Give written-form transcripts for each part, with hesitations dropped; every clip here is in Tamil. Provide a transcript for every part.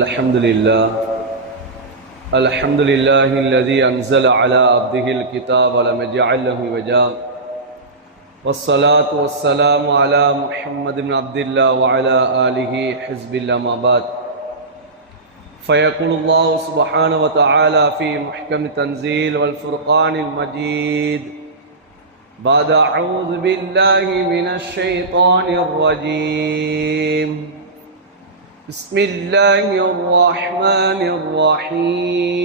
الحمد لله الذي أنزل على عبده الكتاب ولم يجعل له عوجا والصلاة والسلام على محمد بن عبد الله وعلى آله حزب الله ما بعد فيقول الله سبحانه وتعالى في محكم التنزيل والفرقان المجيد بعد أعوذ بالله من الشيطان الرجيم بسم الله الرحمن الرحيم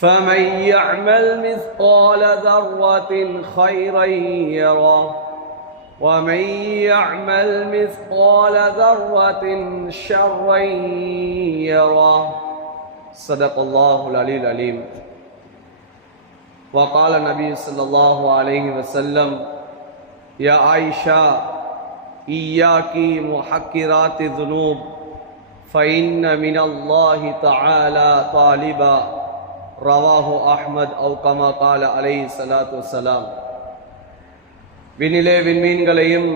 فمن يعمل مثقال ذرة خيرا يره ومن يعمل مثقال ذرة شرا يره صدق الله العلي العليم. وقال النبي صلى الله عليه وسلم يا عائشة إياكي محقرات الذنوب فإن من الله تعالى طالبا رواه أحمد أو كما قال عليه الصلاة والسلام. விண்ணிலே விண்மீன்களையும்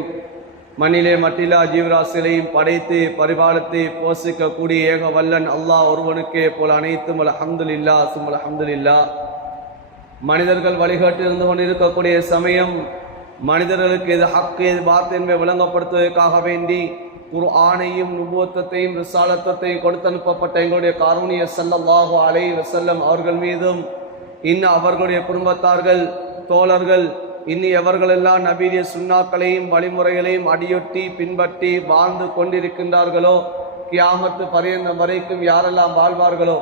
மண்ணிலே மட்டிலா ஜீவராசிகளையும் படைத்து பரிபாலித்து போஷிக்கக்கூடிய ஏக வல்லன் அல்லாஹ் ஒருவனுக்கே போல அனைத்தும் அல்ஹம்துலில்லாஹ் சும்மா அல்ஹம்துலில்லாஹ். மனிதர்கள் வழிகாட்டி இருந்து கொண்டிருக்கக்கூடிய சமயம் மனிதர்களுக்கு எது ஹக்கு எது பாத் என்பதை விளங்கப்படுத்துவதற்காக வேண்டி குர்ஆனையும் நுபுவத்தையும் ரிசாலத்தையும் கொடுத்து அனுப்பப்பட்ட எங்களுடைய காரூணிய ஸல்லல்லாஹு அலைஹி வஸல்லம் அவர்கள் மீதும் இன்னும் அவர்களுடைய குடும்பத்தார்கள் தோழர்கள் இன்னும் எவர்களெல்லாம் நபியுடைய சுன்னாக்களையும் வழிமுறைகளையும் அடியொட்டி பின்பற்றி வாழ்ந்து கொண்டிருக்கின்றார்களோ கியாமத்து பரியந்தம் வரைக்கும் யாரெல்லாம் வாழ்வார்களோ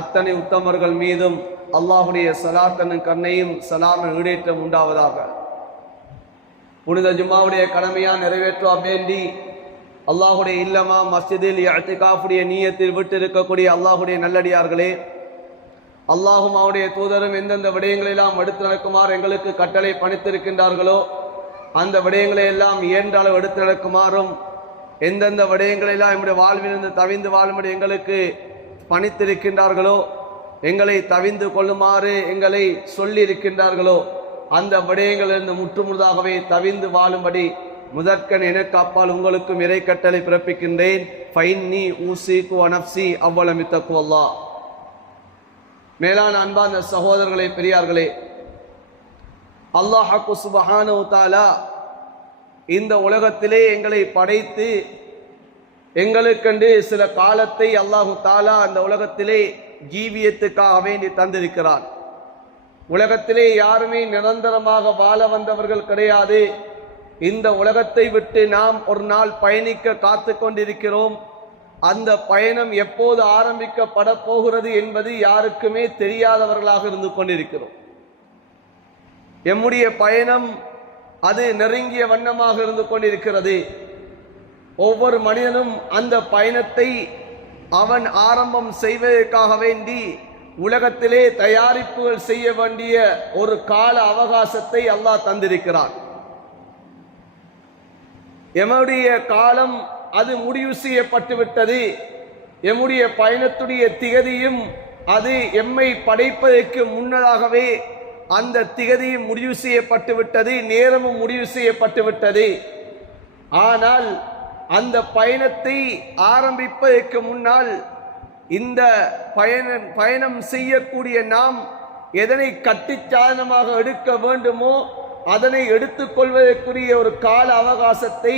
அத்தனை உத்தமர்கள் மீதும் அல்லாஹுடைய ஸலாத்தனும் கண்ணையும் சலாமின் ஈடேற்றம் உண்டாவதாக. புனித ஜும்மாவுடைய கடமையா நிறைவேற்றுவா வேண்டி அல்லாஹுடைய இல்லமா மஸ்ஜிதில் இஅ்திகாஃபுடைய நியத்தில் விட்டு இருக்கக்கூடிய அல்லாஹுடைய நல்லடியார்களே, அல்லாஹும் அவருடைய தூதரும் எந்தெந்த விடயங்களெல்லாம் எடுத்து நடக்குமாறு எங்களுக்கு கட்டளை பணித்திருக்கின்றார்களோ அந்த விடயங்களை எல்லாம் இயன்ற அளவு எடுத்து நடக்குமாறும் எந்தெந்த விடயங்களெல்லாம் நம்முடைய வாழ்விலிருந்து தவிந்து வாழும்படி எங்களுக்கு பணித்திருக்கின்றார்களோ எங்களை தவிந்து கொள்ளுமாறு எங்களை சொல்லி இருக்கின்றார்களோ அந்த விடயங்களிலிருந்து முற்றுமுழுதாகவே தவிந்து வாழும்படி முதற்கண் எனக்கு அப்பால் உங்களுக்கும் இறை கட்டளை பிறப்பிக்கின்றேன். ஃபைன்னி ஊசிகு வனப்சி அவ்வளமி தக்குவல்லா. மேலான அன்பான சகோதரர்களே, பெரியார்களே, அல்லாஹ் சுப்ஹானஹு வ தஆலா இந்த உலகத்திலே எங்களை படைத்து எங்களுக்கென்று சில காலத்தை அல்லாஹு தஆலா அந்த உலகத்திலே ஜீவியத்துக்காக வேண்டி தந்திருக்கிறார். உலகத்திலே யாருமே நிரந்தரமாக வாழ வந்தவர்கள் கிடையாது. இந்த உலகத்தை விட்டு நாம் ஒரு நாள் பயணிக்க காத்து கொண்டிருக்கிறோம். அந்த பயணம் எப்போது ஆரம்பிக்கப்பட போகிறது என்பது யாருக்குமே தெரியாதவர்களாக இருந்து கொண்டிருக்கிறோம். எம்முடைய பயணம் அது நெருங்கிய வண்ணமாக இருந்து கொண்டிருக்கிறது. ஒவ்வொரு மனிதனும் அந்த பயணத்தை அவன் ஆரம்பம் செய்வதற்காக வேண்டி உலகத்திலே தயாரிப்புகள் செய்ய வேண்டிய ஒரு கால அவகாசத்தை அல்லாஹ் தந்திருக்கிறான். எம்முடைய காலம் அது முடிவு செய்யப்பட்டு விட்டது. எம்முடைய பயணத்துடைய திகதியும் அது எம்மை படைப்பதற்கு முன்னதாகவே அந்த திகதியும் முடிவு செய்யப்பட்டு விட்டது, நேரமும் முடிவு செய்யப்பட்டு விட்டது. ஆனால் அந்த பயணத்தை ஆரம்பிப்பதற்கு முன்னால் இந்த பயணம் செய்யக்கூடிய நாம் எதனை கட்டிச்சாதனமாக எடுக்க வேண்டுமோ அதனை எடுத்துக்கொள்வதற்குரிய ஒரு கால அவகாசத்தை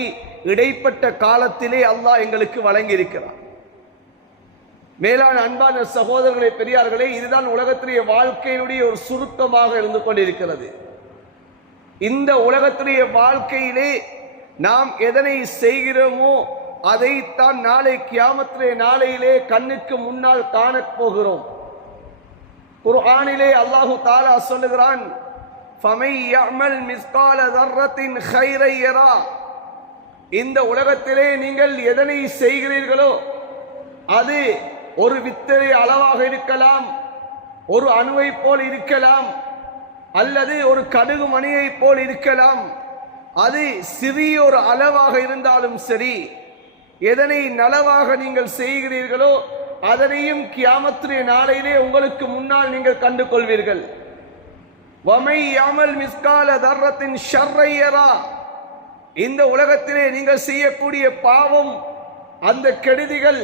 இடைப்பட்ட காலத்திலே அல்லாஹ் எங்களுக்கு வழங்கி இருக்கிறார். மேலான அன்பான சகோதரர்களே, பெரியார்களே, இதுதான் உலகத்திலேயே வாழ்க்கையினுடைய ஒரு சுருக்கமாக இருந்து கொண்டிருக்கிறது. இந்த உலகத்திலேய வாழ்க்கையிலே நாம் எதனை செய்கிறோமோ அதைத்தான் நாளை கியாமத்திலே நாளையிலே கண்ணுக்கு முன்னால் காணப் போகிறோம். குர்ஆனிலே அல்லாஹு தஆலா சொல்லுகிறான், ஃபமை யஅமல் மிஸ்கால தர்ரத்தின் கைரை யரா. இந்த உலகத்திலே நீங்கள் எதனை செய்கிறீர்களோ அது ஒரு வித்தரை அளவாக இருக்கலாம், ஒரு அணுவை போல் இருக்கலாம், அல்லது ஒரு கடுகு மணியை போல் இருக்கலாம். அது சிறிய ஒரு அளவாக இருந்தாலும் சரி, எதனை நலவாக நீங்கள் செய்கிறீர்களோ அதனையும் கியாமத்துடைய நாளையிலே உங்களுக்கு முன்னால் நீங்கள் கண்டு கொள்வீர்கள். வமை யாமல் மிஸ்கால தர்ரத்தின் ஷர்ரை யரா. இந்த உலகத்திலே நீங்கள் செய்யக்கூடிய பாவம் அந்த கெடுதிகள்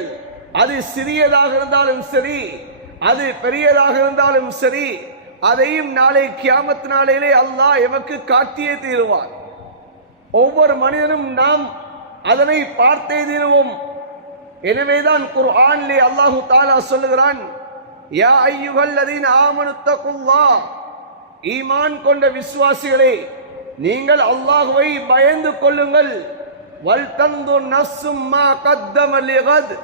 அது சிறியதாக இருந்தாலும் சரி, அது பெரியதாக இருந்தாலும் சரி, அதையும் நாளை கியாமத் நாளிலே அல்லாஹ் எமக்கு காட்டியே தீருவான். ஒவ்வொரு மனிதனும் நாம் அதனை பார்த்தே தீருவோம். எனவேதான் குர்ஆனிலே அல்லாஹு தஆலா சொல்லுகிறான், யா அய்யுஹல்லதீன ஆமனு தக்குல்லாஹ், ஈமான் கொண்ட விசுவாசிகளே நீங்கள் அல்லாஹ்வை பயந்து கொள்ளுங்கள். வல் தன்துர் நஃப்ஸும் மா கத்தம லிகத்,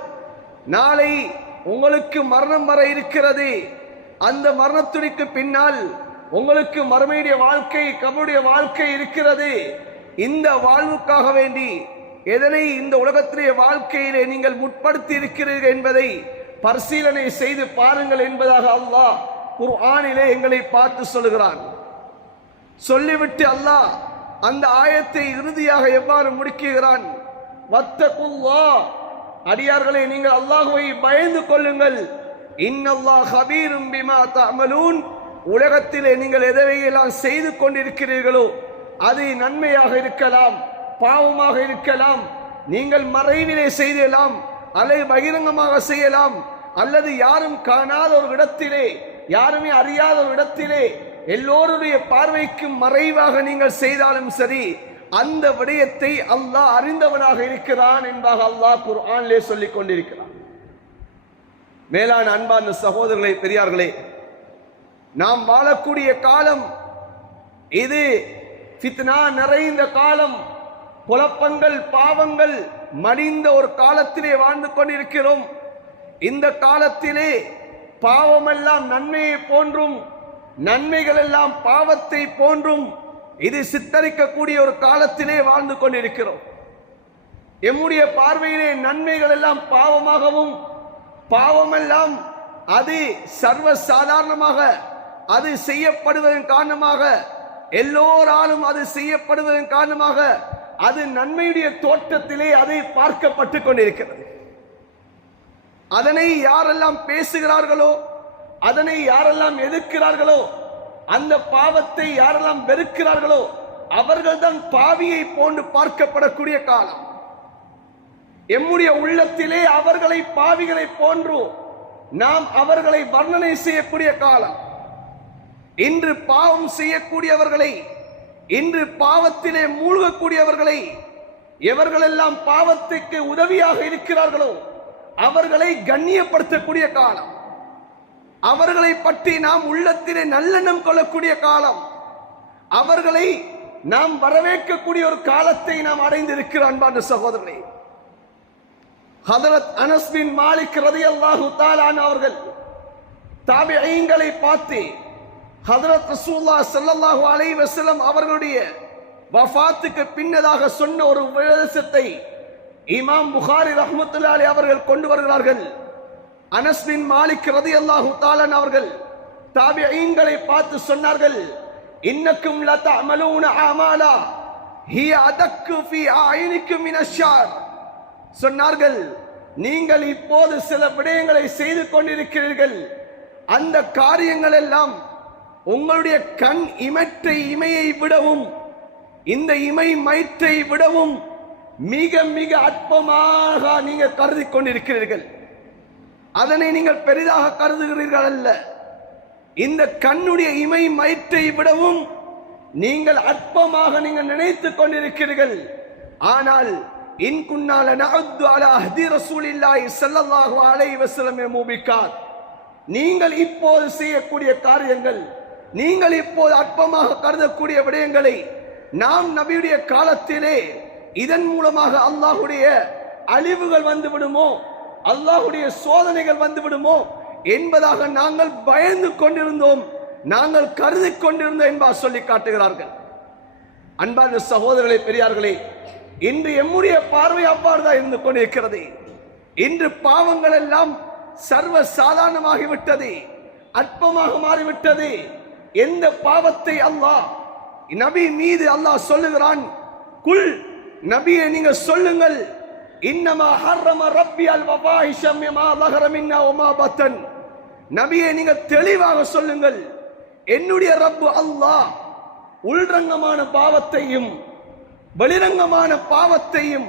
நாளை உங்களுக்கு மரணம் வர இருக்கிறது. அந்த மரணத்துக்கு பின்னால் உங்களுக்கு மறுமையுடைய வாழ்க்கை, கபருடைய வாழ்க்கை இருக்கிறது. இந்த வாழ்வுக்காக வேண்டி எதனை இந்த உலகத்திலே வாழ்க்கையிலே நீங்கள் முற்படுத்தி இருக்கிறீர்கள் என்பதை பரிசீலனை செய்து பாருங்கள் என்பதாக அல்லாஹ் குர்ஆனிலே எங்களை பார்த்து சொல்லுகிறான். சொல்லிவிட்டு அல்லாஹ் அந்த ஆயத்தை இறுதியாக எவ்வாறு முடிக்குகிறான், வத்தகுல்லாஹ், அடியார்களே நீங்கள் அல்லாஹ்வை பயந்து கொள்ளுங்கள். இன்னல்லாஹ் ஹபீரும் பிமா தஅமலூன், உலகத்திலே நீங்கள் எதையெல்லாம் செய்து கொண்டிருக்கிறீர்களோ அது நன்மையாக இருக்கலாம், பாவமாக இருக்கலாம், நீங்கள் மறைவிலே செய்யலாம் அல்லது பகிரங்கமாக செய்யலாம், அல்லது யாரும் காணாத ஒரு இடத்திலே, யாருமே அறியாத ஒரு இடத்திலே எல்லோருடைய பார்வைக்கும் மறைவாக நீங்கள் செய்தாலும் சரி, அந்த விடயத்தை அல்லாஹ் அறிந்தவனாக இருக்கிறான் என்பதாக அல்லாஹ் குர்ஆனிலே சொல்லிக் கொண்டிருக்கிறான். மேலான அன்பான சகோதரர்களே, பெரியார்களே, நாம் வாழக்கூடிய காலம் இது ஃபித்னா நிறைந்த காலம், குழப்பங்கள் பாவங்கள் மடிந்த ஒரு காலத்திலே வாழ்ந்து கொண்டிருக்கிறோம். இந்த காலத்திலே பாவமெல்லாம் நன்மையை போன்றும், நன்மைகள் எல்லாம் பாவத்தை போன்றும் இது சித்தரிக்கக்கூடிய ஒரு காலத்திலே வாழ்ந்து கொண்டிருக்கிறோம். எம்முடைய பார்வையிலே நன்மைகள் எல்லாம் பாவமாகவும், பாவமெல்லாம் அது சர்வ சாதாரணமாக அது செய்யப்படுவதன் காரணமாக, எல்லோராலும் அது செய்யப்படுவதன் காரணமாக அது நன்மையுடைய தோற்றத்திலே அதை பார்க்கப்பட்டு கொண்டிருக்கிறது. அதனை யாரெல்லாம் பேசுகிறார்களோ, அதனை யாரெல்லாம் எதிர்க்கிறார்களோ, அந்த பாவத்தை யாரெல்லாம் வெறுக்கிறார்களோ அவர்கள் தான் பாவியை போன்று பார்க்கப்படக்கூடிய காலம். எம்முடைய உள்ளத்திலே அவர்களை பாவிகளை போன்று நாம் அவர்களை வர்ணனை செய்யக்கூடிய காலம். இன்று பாவம் செய்யக்கூடியவர்களை, இன்று பாவத்திலே மூழ்கக்கூடியவர்களை, எவர்களெல்லாம் பாவத்துக்கு உதவியாக இருக்கிறார்களோ அவர்களை கண்ணியப்படுத்தக்கூடிய காலம். அவர்களை பற்றி நாம் உள்ளத்திலே நல்லெண்ணம் கொள்ளக்கூடிய காலம். அவர்களை நாம் வரவேற்கக்கூடிய ஒரு காலத்தை நாம் அடைந்திருக்கிறோம். அன்பான சகோதரர்களே, ஹதரத் அனஸ் பின் மாலிக் ரலியல்லாஹு தஆலா அவர்கள் தாபிஈன்களை பார்த்து ஹதரத் ரசூலுல்லாஹ் ஸல்லல்லாஹு அலைஹி வஸல்லம் அவர்களுடைய வஃபாத்துக்கு பின்னதாக சொன்ன ஒரு உபதேசத்தை இமாம் புகாரி ரஹ்மத்துல்லாஹி அலைஹி அவர்கள் கொண்டு வருகிறார்கள். அனஸ் பின் மாலிக் ரலியல்லாஹு தஆலா அவர்கள் தாபிஈன்களை பார்த்து சொன்னார்கள், இன்னக்கும் லதஅமலூன அமாலா ஹிய அதக்கு ஃபீ ஆயினிக்கும் மினஷ்-ஷார். சொன்னார்கள், நீங்கள் இப்போது சில விடயங்களை செய்து கொண்டிருக்கிறீர்கள், அந்த காரியங்கள் எல்லாம் உங்களுடைய கண் இமையை விடவும், இந்த இமை மயிற்றை விடவும் மிக மிக அற்பமாக நீங்கள் கருதி கொண்டிருக்கிறீர்கள். அதனை நீங்கள் பெரிதாக கருதுகிறீர்கள் அல்ல. இந்த கண்ணுடைய இமை மயிற்றை விடவும் நீங்கள் அற்பமாக நீங்கள் நினைத்துக் கொண்டிருக்கிறீர்கள். ஆனால் இன் குன்னால நஅது அலா அஹ்தி ரசூலில்லாஹி ஸல்லல்லாஹு அலைஹி வஸல்லம் மூபிகாத், நீங்கள் இப்போது செய்யக்கூடிய காரியங்கள், நீங்கள் இப்போது அற்பமாக கருதக்கூடிய விடயங்களை நாம் நபியுடைய காலத்திலே இதன் மூலமாக அல்லாஹ்வுடைய அழிவுகள் வந்து விடுமோ, அல்லாஹ்வுடைய சோதனைகள் வந்து விடுமோ என்பதாக நாங்கள் பயந்து கொண்டிருந்தோம், நாங்கள் கருதி கொண்டிருந்தோம் என்பதாக சொல்லி காட்டுகிறார்கள். அன்பான சகோதரர்களே, பெரியார்களே, இன்று எம்முடைய பார்வை அவ்வாறு தான் இருந்து கொண்டிருக்கிறது. இன்று பாவங்கள் எல்லாம் சர்வ சாதாரணமாகிவிட்டது, அற்பமாக மாறிவிட்டது. எந்த பாவத்தை அல்லாஹ் நபி மீது அல்லாஹ் சொல்லுகிறான், குல், நபியே நீங்க சொல்லுங்கள், இன்னமா ஹர்ரம ரப்பி அல் வஃபாஹிஷ மிமா ظهر மின்னா வமா பத்தன். நபியே நீங்க தெளிவாக சொல்லுங்கள், என்னுடைய ரப்பு அல்லாஹ் உள்ரங்கமான பாவத்தையும் வெளிரங்கமான பாவத்தையும்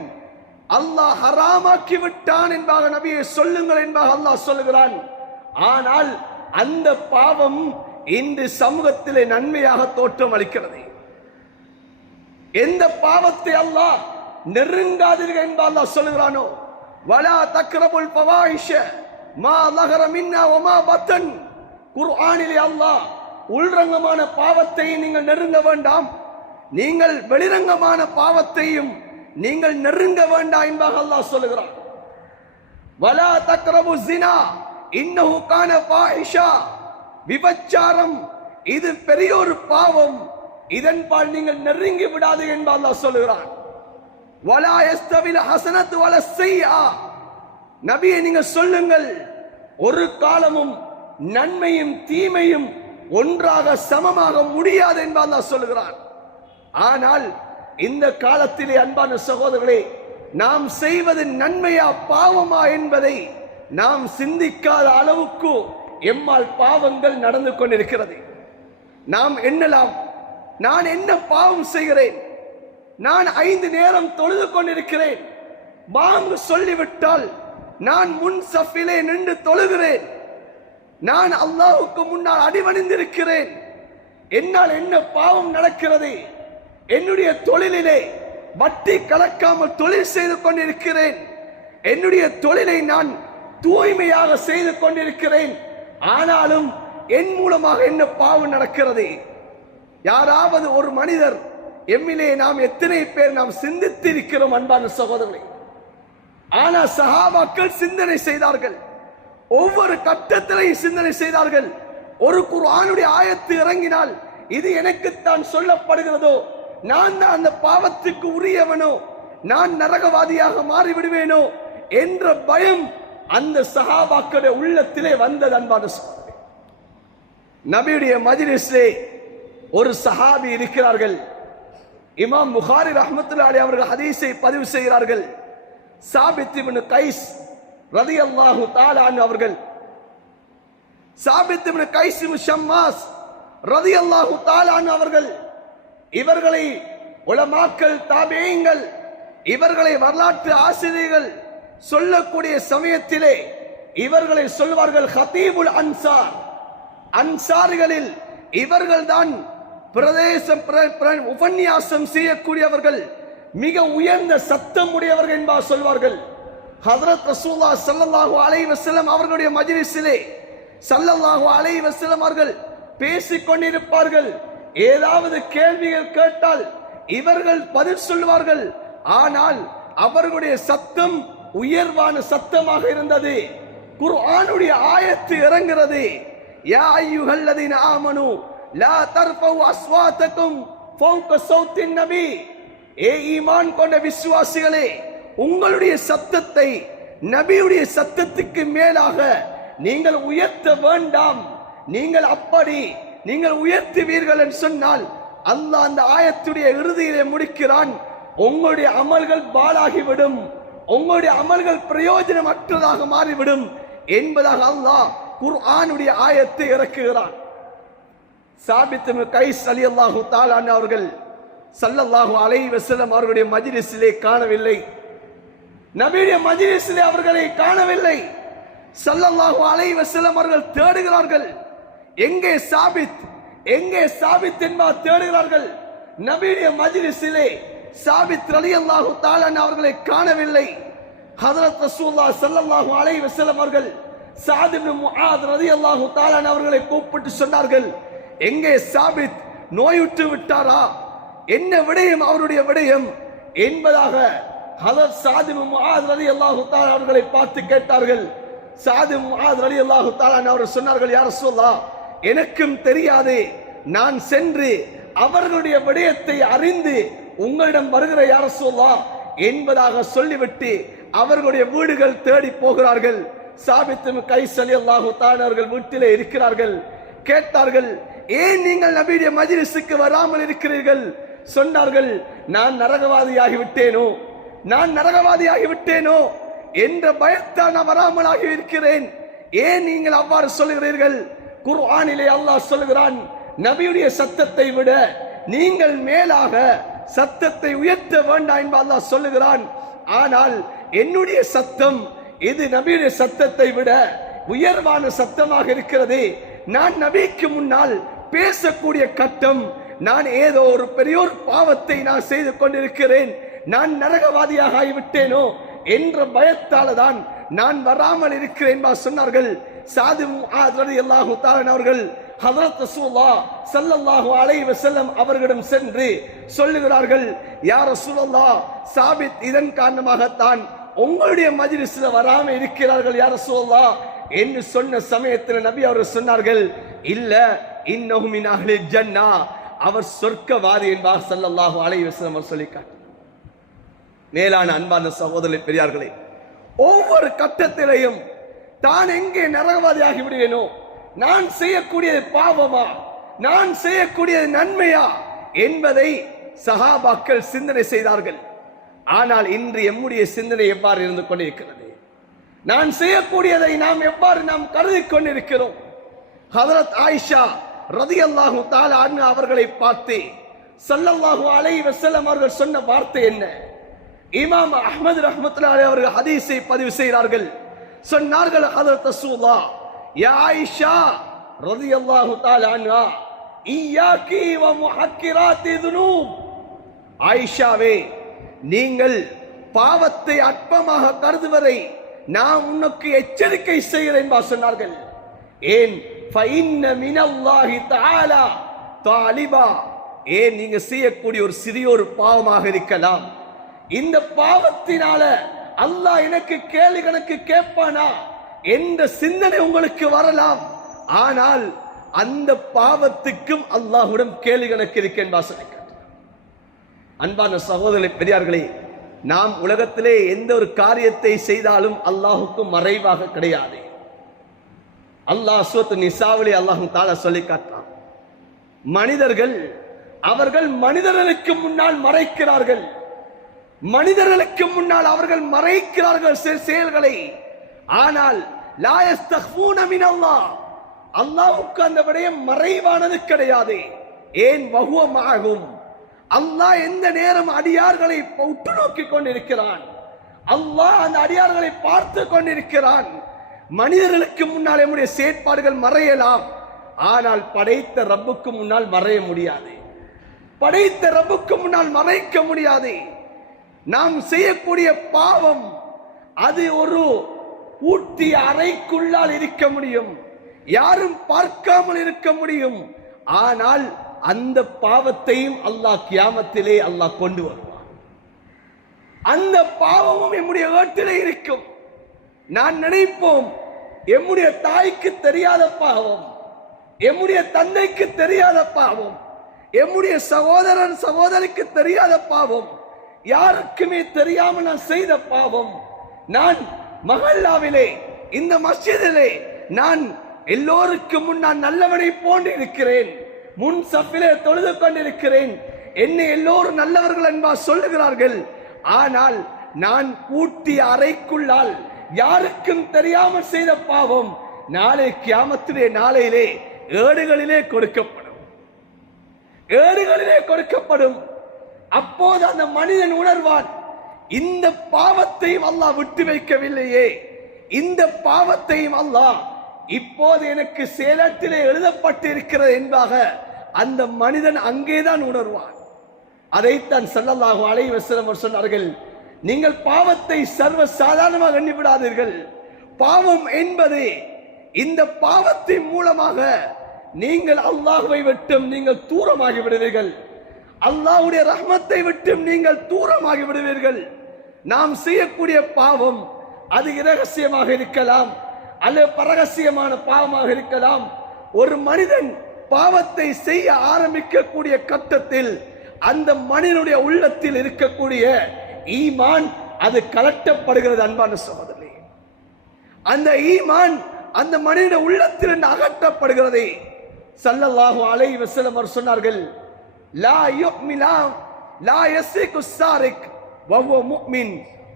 அல்லாஹ் ஹராமாக்கி விட்டான் என்பாக நபியை சொல்லுங்கள் என்பாக அல்லாஹ் சொல்லுகிறான். ஆனால் அந்த பாவம் இன்று சமூகத்திலே நன்மையாக தோற்றம் அளிக்கிறது. எந்த பாவத்தை அல்லாஹ் நெருங்காதீர்கள் என்பாக அல்லாஹ் சொல்லுகிறானோ, வலா தக்ரபுல் ஃபவாஹிஷ மா லஹர மின்னா வமா பத்தன், குர்ஆனிலே அல்லாஹ் உள்ரங்கமான பாவத்தை நீங்கள் நெருங்க வேண்டாம், நீங்கள் வெளிரங்கமான பாவத்தையும் நீங்கள் நெருங்க வேண்டாம் என்பாக அல்லாஹ் சொல்லுகிறான். வலா தக்ரபு ஸினா இன்னஹு கான ஃபாஹிஷா, விபச்சாரம் இது பெரிய ஒரு பாவம், இதன்பால் நீங்கள் நெருங்கி விடாதீர்கள் என்பாக அல்லாஹ் சொல்லுகிறான். வலா யஸ்தவில் ஹஸனத்து வல ஸய்யா, நபியே நீங்க சொல்லுங்கள், ஒரு காலமும் நன்மையும் தீமையும் ஒன்றாக சமமாக முடியாது என்பாக அல்லாஹ் சொல்லுகிறான். ஆனால் இந்த காலத்திலே அன்பான சகோதரர்களே, நாம் செய்வது நன்மையா பாவமா என்பதை நாம் சிந்திக்காத அளவுக்கு எம்மால் பாவங்கள் நடந்து கொண்டிருக்கிறது. நாம் எண்ணலாம், நான் என்ன பாவம் செய்கிறேன், நான் 5 நேரம் தொழுது கொண்டிருக்கிறேன், பாங்கு சொல்லிவிட்டால் நான் முன் சஃபிலே நின்று தொழுகிறேன், நான் அல்லாஹ்வுக்கு முன்னால் அடிபணிந்திருக்கிறேன், என்னால் என்ன பாவம் நடக்கிறது, என்னுடைய தொழிலிலே வட்டி கலக்காமல் தொழில் செய்து கொண்டிருக்கிறேன், என்னுடைய தொழிலை நான் தூய்மையாக செய்து கொண்டிருக்கிறேன், ஆனாலும் என் மூலமாக என்ன பாவம் நடக்கிறது? யாராவது ஒரு மனிதர் எம்மிலே நாம் எத்தனை பேர் நாம் சிந்தித்திருக்கிறோம் அன்பான சகோதரர்களே? ஆனா சஹாபாக்கள் சிந்தனை செய்தார்கள், ஒவ்வொரு கட்டத்திலையும் சிந்தனை செய்தார்கள். ஒரு குர்ஆனுடைய ஆயத்து இறங்கினால் இது எனக்குத்தான் சொல்லப்படுகிறதோ, நான் தான் அந்த பாவத்துக்கு உரியவனோ, நான் நரகவாதியாக மாறிவிடுவேனோ என்ற பயம் அந்த சஹாபாக்களுடைய உள்ளத்திலே வந்தது அன்பான சகோதரர்களே. நபியுடைய மஜ்லிஸிலே ஒரு சஹாபி இருக்கிறார்கள். இமாம் புகாரி ரஹ்மத்துல்லாஹி அலைஹி அவர்கள் ஹதீஸை பதிவு செய்கிறார்கள். சாபித் இப்னு கைஸ் ரலியல்லாஹு தஆலா அன்ஹு அவர்கள், சாபித் இப்னு கைஸ் இப்னு ஷம்மாஸ் ரலியல்லாஹு தஆலா அன்ஹு அவர்கள், இவர்களை உலமாக்கள் தாபிஈன்கள் இவர்களை வரலாற்று ஆசிரியர்கள் சொல்லக்கூடிய சமயத்திலே இவர்களை சொல்வார்கள் ஹதீபுல் அன்சார். அன்சாரிகளில் இவர்கள்தான் பிரதேசம் உபன்யாசம் செய்யக்கூடியவர்கள், மிக உயர்ந்த சத்தம் உடையவர்கள் என்பார் சொல்வார்கள். ஹஜ்ரத் ரசூலுல்லாஹ் ஸல்லல்லாஹு அலைஹி வஸல்லம் அவர்களுடைய மஜ்லிஸிலே ஸல்லல்லாஹு அலைஹி வஸல்லம் அவர்கள் பேசிக் கொண்டிருப்பார்கள். ஏதாவது கேள்விகள் கேட்டால் இவர்கள் பதில் சொல்வார்கள். ஆனால் அவர்களுடைய சத்தம் உயர்வான சத்தமாக இருந்தது. குர்ஆனுடைய ஆயத்து இறங்குகிறது, யா அய்யுஹல்லதீன ஆமனு லா தர்ஃபவு அஸ்வாத்தகும் ஃபௌக ஸௌத்தின் நபி, ஏ ஈமான் கொண்ட விசுவாசிகளே, உங்களுடைய சத்தத்தை நபியுடைய சத்தத்துக்கு மேலாக நீங்கள் உயர்த்த வேண்டாம். நீங்கள் அப்படி நீங்கள் உயர்த்துவீர்கள் என்று சொன்னால் அல்லாஹ் அந்த ஆயத்துடைய இறுதியிலே முடிக்கிறான், உங்களுடைய அமல்கள் பாழாகிவிடும், உங்களுடைய அமல்கள் பிரயோஜனமற்றதாக மாறிவிடும் என்பதாக அல்லாஹ் குர்ஆனுடைய ஆயத்தை இறக்குகிறான். சாபித் இப்னு கைஸ் ரலியல்லாஹு தஆலா அன்ஹு அவர்கள் ஸல்லல்லாஹு அலைஹி வஸல்லம் அவர்களுடைய மஜ்லிஸிலே காணவில்லை. நபியுடைய மஜ்லிஸிலே அவர்களை காணவில்லை. ஸல்லல்லாஹு அலைஹி வஸல்லம் அவர்கள் தேடுகிறார்கள், எங்கே சாபித், எங்கே சாபித் என்பார் தேடுகிறார்கள். நபியுடைய மஜ்லிஸிலே சாபித் ரலியல்லாஹு தஆலா அன்ஹு அவர்களை காணவில்லை. ஹஜ்ரத் ரசூலுல்லாஹ் ஸல்லல்லாஹு அலைஹி வஸல்லம் அவர்கள் சஅத் இப்னு முஆத் ரலியல்லாஹு தஆலா அன்ஹு அவர்களை கூப்பிட்டு சொன்னார்கள், எங்கே சாபித், நோயுற்று விட்டாரா, என்ன விடயம் அவருடைய விடயம் என்பதாக ஹஜ்ரத் சஅத் இப்னு முஆத் ரலியல்லாஹு தஆலா அவர்களை பார்த்து கேட்டார்கள். சஅத் இப்னு முஆத் ரலியல்லாஹு தஆலா அன்ஹு அவர்கள் சொன்னார்கள், யா ரசூலல்லாஹ், எனக்கும் தெரியாது, நான் சென்று அவர்களுடைய விடயத்தை அறிந்து உங்களிடம் வருகிற யா ரசூலல்லாஹ் என்பதாக சொல்லிவிட்டு அவர்களுடைய வீடுகள் தேடி போகிறார்கள். சாபித் இப்னு கைஸ் ரலியல்லாஹு தஆலா அவர்கள் வீட்டிலே இருக்கிறார்கள். கேட்டார்கள், ஏன் நீங்கள் நபியுடைய மஜ்லிஸுக்கு வராமல் இருக்கிறீர்கள்? சொன்னார்கள், நான் நரகவாதியாகி விட்டேனோ, நான் நரகவாதியாகி விட்டேனோ என்ற பயத்தால் நான் வராமல் ஆகி இருக்கிறேன். ஏன் நீங்கள் அவ்வாறு சொல்லுகிறீர்கள்? குர்ஆனிலே அல்லாஹ் சொல்லுகிறான், நபியுடைய சத்தத்தை விட நீங்கள் மேலாக சத்தத்தை உயர்த்த வேண்டாம் என்று அல்லாஹ் சொல்லுகிறான். ஆனால் என்னுடைய சத்தம் இது நபியுடைய சத்தத்தை விட உயர்வான சத்தமாக இருக்கிறது. நான் நபிக்கு முன்னால் பேசக்கூடிய கட்டம், நான் ஏதோ ஒரு பெரியோர் பாவத்தை நான் செய்து கொண்டிருக்கிறேன், நான் நரகவாதியாக ஆகிவிட்டேனோ என்ற பயத்தால தான் நான் வராமல் இருக்கிறேன் சொன்னார்கள். சாது முஆத் ரலியல்லாஹு தஆலா அவர்கள் ஹஜ்ரத் ரசூலுல்லாஹ் ஸல்லல்லாஹு அலைஹி வஸல்லம் அவர்களிடம் சென்று சொல்லுகிறார்கள், யா ரசூலல்லாஹ், சாபித் இதன் காரணமாகத்தான் உங்களுடைய மஜ்லிஸ்ல வராம இருக்கிறார்கள் யா ரசூலல்லாஹ் என்று சொன்ன சமயத்தில் நபி அவர்கள் சொன்னார்கள், இல்ல, இன்னஹு மின் அஹ்லில் ஜன்னah, அவர் சொர்க்கவாதி என்பார் ஸல்லல்லாஹு அலைஹி வஸல்லம் அவர் சொல்லி காட்டினார். மேலான அன்பான சகோதரர்களே, பெரியார்களே, ஒவ்வொரு கட்டத்திலையும் தான் எங்கே நரகவாதியாகி விடுவேனோ, நான் செய்யக்கூடியது பாவமா, நான் செய்யக்கூடியது நன்மையா என்பதை சஹாபாக்கள் சிந்தனை செய்தார்கள். ஆனால் இன்று எம்முடைய சிந்தனை எவ்வாறு இருந்து கொண்டிருக்கிறது? நான் செய்யக்கூடியதை நாம் எவ்வாறு கருதி கொண்டிருக்கிறோம்? ஹஜ்ரத் ஆயிஷா ரலியல்லாஹு தஆலா அன்ஹா அவர்களை பார்த்து ஸல்லல்லாஹு அலைஹி வஸல்லம் அவர்கள் சொன்ன வார்த்தை என்ன? இமாம் அஹ்மத் ரஹ்மத்துல்லாஹி அலைஹி அவர்கள் ஹதீஸை பதிவு செய்கிறார்கள். சொன்னார்கள், ஹஜ்ரத் ரசூலுல்லாஹ், யா ஆயிஷா ரலியல்லாஹு தஆலா அன்ஹா, இய்யாகி வ முஹக்கிராத்தி துனூப், ஆயிஷாவே, நீங்கள் பாவத்தை அற்பமாக கருதுவதை நான் உனக்கு எச்சரிக்கை செய்கிறேன் என்பா சொன்னார்கள். ஏன்? ஃபஇன்ன மினல்லாஹி தஆலா தாலிபா, ஏன் நீங்க செய்யக்கூடிய ஒரு சிறிய ஒரு பாவமாக இருக்கலாம், இந்த பாவத்தினால அல்லாஹ் எனக்கு கேள்வி கணக்கு கேட்பானா என்ற சிந்தனை உங்களுக்கு வரலாம். ஆனால் அந்த பாவத்துக்கும் அல்லாஹ்விடம் கேள்வி கணக்கு இருக்கேன் வாசனை. அன்பான சகோதரர்களே, பெரியார்களே, நாம் உலகத்திலே எந்த ஒரு காரியத்தை செய்தாலும் அல்லாஹுக்கு மறைவாக கிடையாது. அல்லாஹ் சூரத்து நிசாவிலே அல்லாஹ் தஆலா சொல்லி காட்டுறான், மனிதர்கள் அவர்கள் மனிதர்களுக்கு முன்னால் மறைக்கிறார்கள், மனிதர்களுக்கு முன்னால் அவர்கள் மறைக்கிறார்கள் செயல்களை. ஆனால் லா யஸ்தக்ஃபூன மினல்லாஹ், அல்லாஹ்வுக்கு அந்த விடயம் மறைவானது கிடையாது. ஏன்? வஹுவ மஅஹும், அல்லாஹ் எந்த நேரம் அடியார்களை உற்று நோக்கி கொண்டிருக்கிறான், அல்லாஹ் அந்த அடியார்களை பார்த்து கொண்டிருக்கிறான். மனிதர்களுக்கு முன்னால் நம்முடைய செயற்பாடுகள் மறையலாம், ஆனால் படைத்த ரப்புக்கு முன்னால் மறைய முடியாது, படைத்த ரப்புக்கு முன்னால் மறைக்க முடியாது. நாம் செய்யக்கூடிய பாவம் அது ஒரு ஊட்டிய அறைக்குள்ளால் இருக்க முடியும், யாரும் பார்க்காமல் இருக்க முடியும். ஆனால் அந்த பாவத்தையும் அல்லாஹ் கியாமத்திலே அல்லாஹ் கொண்டு வருவான். அந்த பாவமும் நம்முடைய வீட்டிலே இருக்கும். நான் நினைப்போம், எம்முடைய தாய்க்கு தெரியாத பாவம், எம்முடைய தந்தைக்கு தெரியாத பாவம், எம்முடைய சகோதரன் சகோதரிக்கு தெரியாத பாவம், யாருக்குமே தெரியாமல் நான் செய்த பாவம். நான் மஹல்லாவிலே, இந்த மஸ்ஜிதிலே நான் எல்லோருக்கும் முன் நான் நல்லவனை போன்று இருக்கிறேன், முன் சஃபிலே தொழுது கொண்டிருக்கிறேன், என்னை எல்லோரும் நல்லவர்கள் என்பா சொல்லுகிறார்கள். ஆனால் நான் பூட்டிய அறைக்குள்ளால் யாருக்கும் தெரியாமல் செய்த பாவம் நாளை கியாமத்திலே நாளையிலே ஏடுகளிலே கொடுக்கப்படும், ஏடுகளிலே கொடுக்கப்படும். அப்போது அந்த மனிதன் உணர்வான், இந்த பாவத்தையும் அல்லாஹ் விட்டு வைக்கவில்லையே, இந்த பாவத்தையும் அல்லாஹ் இப்போது எனக்கு சேலத்திலே எழுதப்பட்டு இருக்கிறது என்பதாக அந்த மனிதன் அங்கேதான் உணர்வான். அதைத்தான் ஸல்லல்லாஹு அலைஹி வஸல்லம் சொன்னார்கள், நீங்கள் பாவத்தை சர்வ சாதாரணமாக எண்ணிவிடாதீர்கள். பாவம் என்பது, இந்த பாவத்தின் மூலமாக நீங்கள் அல்லாஹ்வை விட்டும் நீங்கள் தூரமாகி விடுவீர்கள், அல்லாஹ்வுடைய ரஹ்மத்தை விட்டும் நீங்கள் தூரமாகி விடுவீர்கள். நாம் செய்யக்கூடிய பாவம் அது இரகசியமாக இருக்கலாம் அல்லது பரகசியமான பாவமாக இருக்கலாம். ஒரு மனிதன் பாவத்தை செய்ய ஆரம்பிக்கக்கூடிய கட்டத்தில் அந்த மனிதனுடைய உள்ளத்தில் இருக்கக்கூடிய ஈமான் அது கலட்டப்படுகிறது. அன்பான சகோதரர்களே, அந்த ஈமான் அந்த மனிதனுடைய உள்ளத்தில் இருந்து அகற்றப்படுகிறது. ஸல்லல்லாஹு அலைஹி வஸல்லம் அவர் சொன்னார்கள், லா யுமிலா லா யஸ்ரிகு ஸாரிக் வஹுவ முஃமின்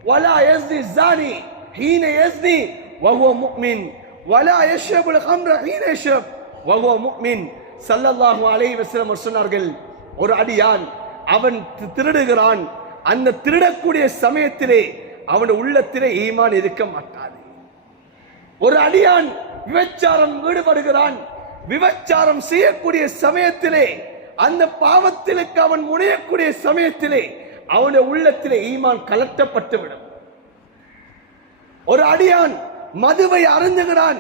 வலா யஸ்னி ஸானி ஹீன யஸ்னி வஹுவ முஃமின் வலா யஷ்ரபுல் ஹம்ர ஹீன யஷ்ரப் வஹுவ முஃமின். ஸல்லல்லாஹு அலைஹி வஸல்லம் சொன்னார்கள், ஒரு அடியான் அவன் திருடுகிறான், அந்த திருடக்கூடிய சமயத்திலே அவன் உள்ளத்திலே ஈமான் இருக்க மாட்டாது. ஒரு அடியான் விபச்சாரம் ஈடுபடுகிறான், விபச்சாரம் செய்யக்கூடிய சமயத்திலே அந்த பாவத்திற்கு அவன் முனையக்கூடிய சமயத்திலே அவனுடைய உள்ளத்திலே ஈமான் கலட்டப்பட்டுவிடும். ஒரு அடியான் மதுவை அருந்துகிறான்,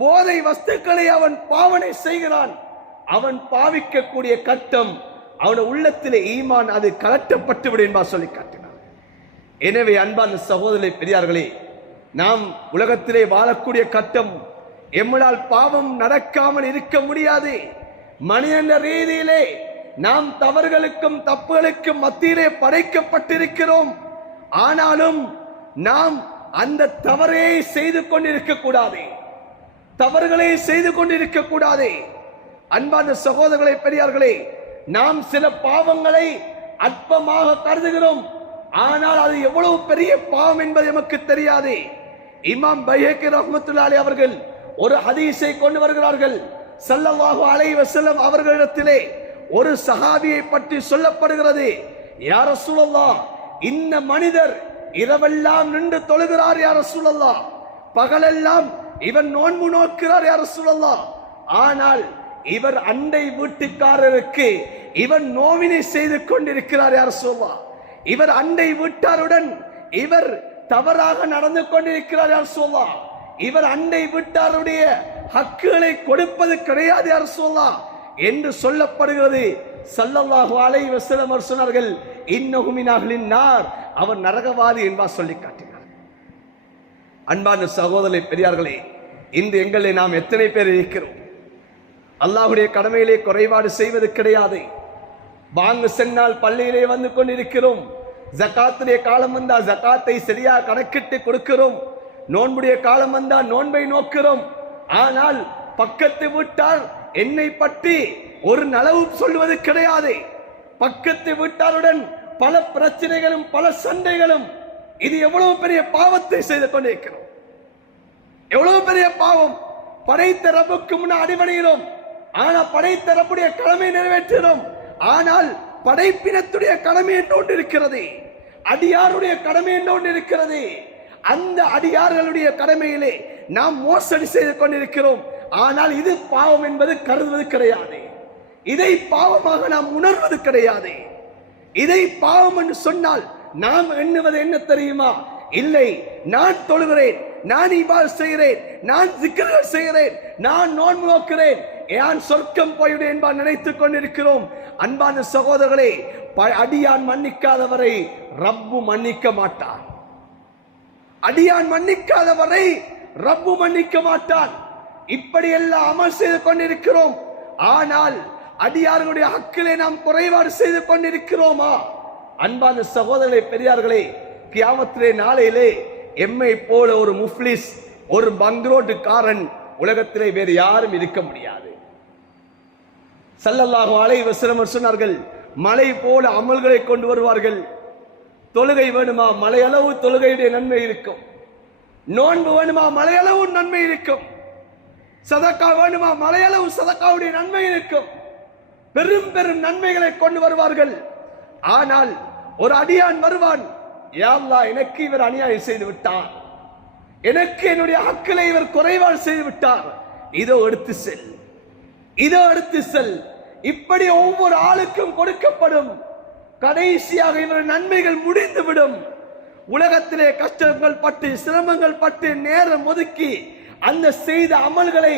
போதை வஸ்துக்களை அவன் பாவனை செய்கிறான், அவன் பாவிக்கக்கூடிய கட்டம் அவனுடைய உள்ளத்திலே ஈமான் அது கலட்டப்பட்டு விடும் என்பா சொல்லி காட்டினார். எனவே அன்பான சகோதரர்களே, பெரியார்களே, நாம் உலகத்திலே வாழக்கூடிய கட்டம் எம்மளால் பாவம் நடக்காமல் இருக்க முடியாது. மனித ரீதியிலே நாம் தவறுகளுக்கும் தப்புகளுக்கும் மத்தியிலே படைக்கப்பட்டிருக்கிறோம். ஆனாலும் நாம் அந்த தவறை செய்து கொண்டிருக்க கூடாது, தவறுகளை செய்து கொண்டிருக்க கூடாது. அன்பான சகோதரர்களே, பெரியார்களே, நாம் சில பாவங்களை அற்பமாக கருதுகிறோம், ஆனால் அது எவ்வளவு பெரிய பாவம் என்பது நமக்கு தெரியாது. இமாம் பைஹக்கி ரஹ்மத்துல்லாஹி அவர்கள் ஒரு ஹதீஸை கொண்டு வருகிறார்கள். ஸல்லல்லாஹு அலைஹி வஸல்லம் அவர்களிடத்திலே ஒரு சஹாபியை பற்றி சொல்லப்படுகிறது. யா ரசூலல்லாஹ், இந்த மனிதர் இரவெல்லாம் நின்று தொழுகிறார் யா ரசூலல்லாஹ், பகலெல்லாம் இவன் நோன்பு நோக்கிறார் யா ரசூலல்லாஹ், ஆனால் இவர் அண்டை வீட்டுக்காரருக்கு இவன் நோவினை செய்து கொண்டிருக்கிறார் யா ரசூலல்லாஹ், இவர் அண்டை வீட்டாருடன் இவர் தவறாக நடந்து கொண்டிருக்கிறார் யா ரசூலல்லாஹ், இவர் அண்டை வீட்டாருடைய ஹக்குகளை கொடுப்பது கிடையாது யா ரசூலல்லாஹ் என்று சொல்லப்படுகிறது. ஸல்லல்லாஹு அலைஹி வஸல்லம் அவர் சொன்னார்கள், இன்னஹு மின் அஹ்லின் நார், அவர் நரகவாதி என்பார் சொல்லி காட்டினார். அன்பான சகோதரர்களே, பெரியார்களே, இன்று எங்களை நாம் எத்தனை பேர் இருக்கிறோம்? அல்லாஹ்வுடைய கடமையிலே குறைபாடு செய்வது கிடையாது. வாங்க சென்னால் பள்ளியிலே வந்து கொண்டிருக்கிறோம், ஜகாத்துடைய காலம் வந்தா ஜகாத்தை சரியா கணக்கிட்டு கொடுக்கிறோம், நோன்புடைய காலம் வந்தா நோன்பை நோக்கிறோம். ஆனால் பக்கத்து வீட்டார் என்னை பற்றி ஒரு நலவு சொல்லுவது கிடையாது. பக்கத்து வீட்டாருடன் பல பிரச்சனைகளும் பல சண்டைகளும். இது எவ்வளவு பெரிய பாவத்தை செய்து கொண்டிருக்கிறோம், எவ்வளவு பெரிய பாவம். படைத்த ரப்புக்கு முன்ன அடிபணிகிறோம், ஆனா படைத்த ரப்புடைய கடமை நிறைவேற்றுகிறோம். ஆனால் படைப்பினத்துடைய கடமை என்று ஒன்று இருக்கிறது, அடியாருடைய கடமை என்று ஒன்று இருக்கிறது. அந்த அடியார்களுடைய கடமையிலே நாம் மோசடி செய்து கொண்டிருக்கிறோம். ஆனால் இது பாவம் என்பது கருதுவது கிடையாது, இதை பாவமாக நாம் உணர்வது கிடையாது. இதை பாவம் என்று சொன்னால் நாம் எண்ணுவது என்ன தெரியுமா? இல்லை, நான் தொழுகிறேன், நான் இபாதத் செய்கிறேன், நான் zikr செய்கிறேன், நான் நோன்பு நோக்கிறேன், நான் சொர்க்கம் போய்விடு என்பார் நினைத்துக் கொண்டிருக்கிறோம். அன்பான சகோதரர்களே, அடியான் மன்னிக்காதவரை ரப்பு மன்னிக்க மாட்டான். அடியான் மன்னிக்காதவரை ரப்பு மன்னிக்க மாட்டான். இப்படி எல்லாம் அமல் செய்து கொண்டிருக்கிறோம். ஆனால் அடியார்களுடைய ஹக்கிலே நாம் குறைபாடு செய்து கொண்டிருக்கிறோமா? அன்பான சகோதரர்களே, பெரியார்களே, கியாமத்திலே நாளையிலே எம்மை போல ஒரு முஃப்லிஸ், ஒரு பங்க்ரோட்டுக்காரன் உலகத்திலே வேறு யாரும் இருக்க முடியாது. ஸல்லல்லாஹு அலைஹி வஸல்லம் சொன்னார்கள், மலை போல அமல்களை கொண்டு வருவார்கள். தொழுகை வேணுமா? மலையளவு தொழுகையுடைய நன்மை இருக்கும். நோன்பு வேணுமா? மலையளவு நன்மை இருக்கும். சதக்கா வேணுமா? மலையளவு சதக்காவுடைய நன்மை இருக்கும். பெரும் பெரும் நன்மைகளை கொண்டு வருவார்கள். ஆனால் ஒரு அடியான் வருவான், யா அல்லாஹ், எனக்கு இவர் அநியாயம் செய்து விட்டார், எனக்கு என்னுடைய ஹக்கிலே இவர் குறைபாடு செய்து விட்டார், இதோ எடுத்து செல், இதோ எடுத்து செல். இப்படி ஒவ்வொரு ஆளுக்கும் கொடுக்கப்படும். கடைசியாக இவர் நன்மைகள் முடிந்துவிடும். உலகத்திலே கஷ்டங்கள் பட்டு சிரமங்கள் பட்டு நேரம் ஒதுக்கி அந்த செய்த அமல்களை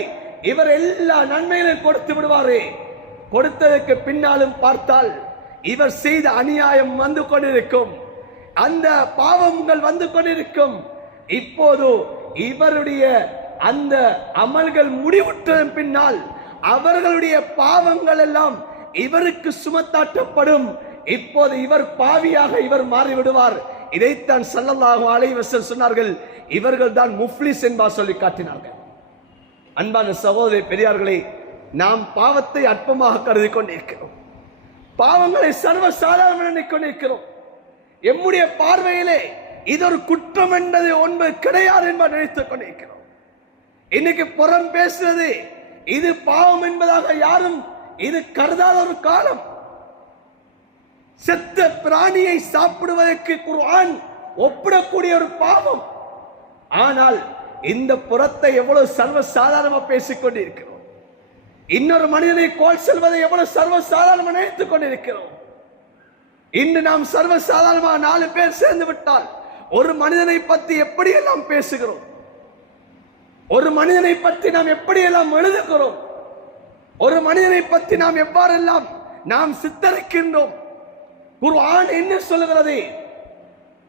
இவர் எல்லா நன்மைகளையும் கொடுத்து விடுவாரே. கொடுத்ததற்கு பின்னாலும் பார்த்தால் இவர் செய்த அநியாயம் வந்து கொண்டிருக்கும், அந்த பாவங்கள் வந்து கொண்டிருக்கும். இப்போது இவருடைய அந்த அமல்கள் முடிவுற்றதன் பின்னால் அவர்களுடைய பாவங்கள் எல்லாம் இவருக்கு சுமத்தாட்டப்படும். இப்போது இவர் பாவியாக இவர் மாறிவிடுவார். இதைத்தான் ஸல்லல்லாஹு அலைஹி வஸல்லம் சொன்னார்கள். இவர்கள் தான் முஃப்லிஸ் என்பார் சொல்லி காட்டினார்கள். அன்பான சகோதரி பெரியார்களே, நாம் பாவத்தை அற்பமாக கருதி கொண்டிருக்கிறோம், பாவங்களை சர்வ சாதாரண எண்ணிக் கொண்டிருக்கிறோம். எம்முடைய பார்வையிலே இது ஒரு குற்றம் என்பது ஒன்பது கிடையாது என்பதை நினைத்துக் கொண்டிருக்கிறோம். இன்னைக்கு புறம் பேசுறது இது பாவம் என்பதாக யாரும் இது கருதாத ஒரு காலம். செத்த பிராணியை சாப்பிடுவதற்கு குர்ஆன் ஒப்பிடக்கூடிய ஒரு பாவம். ஆனால் இந்த புறத்தை எவ்வளவு சர்வ சாதாரணமா பேசிக்கொண்டிருக்கிறோம். இன்னொரு மனிதனை கோல் செல்வதை எவ்வளவு சர்வ சாதாரணமா நினைத்துக் கொண்டிருக்கிறோம். இன்று நாம் சர்வ சாதாரணமா 4 பேர் சேர்ந்து விட்டால் ஒரு மனிதனை பற்றி எப்படியெல்லாம் பேசுகிறோம், ஒரு மனிதனை பற்றி நாம் எப்படியெல்லாம் எழுதுகிறோம், ஒரு மனிதனை பற்றி நாம் எவ்வாறெல்லாம் நாம் சித்தரிக்கின்றோம். குர்ஆன் என்ன சொல்லுகிறது?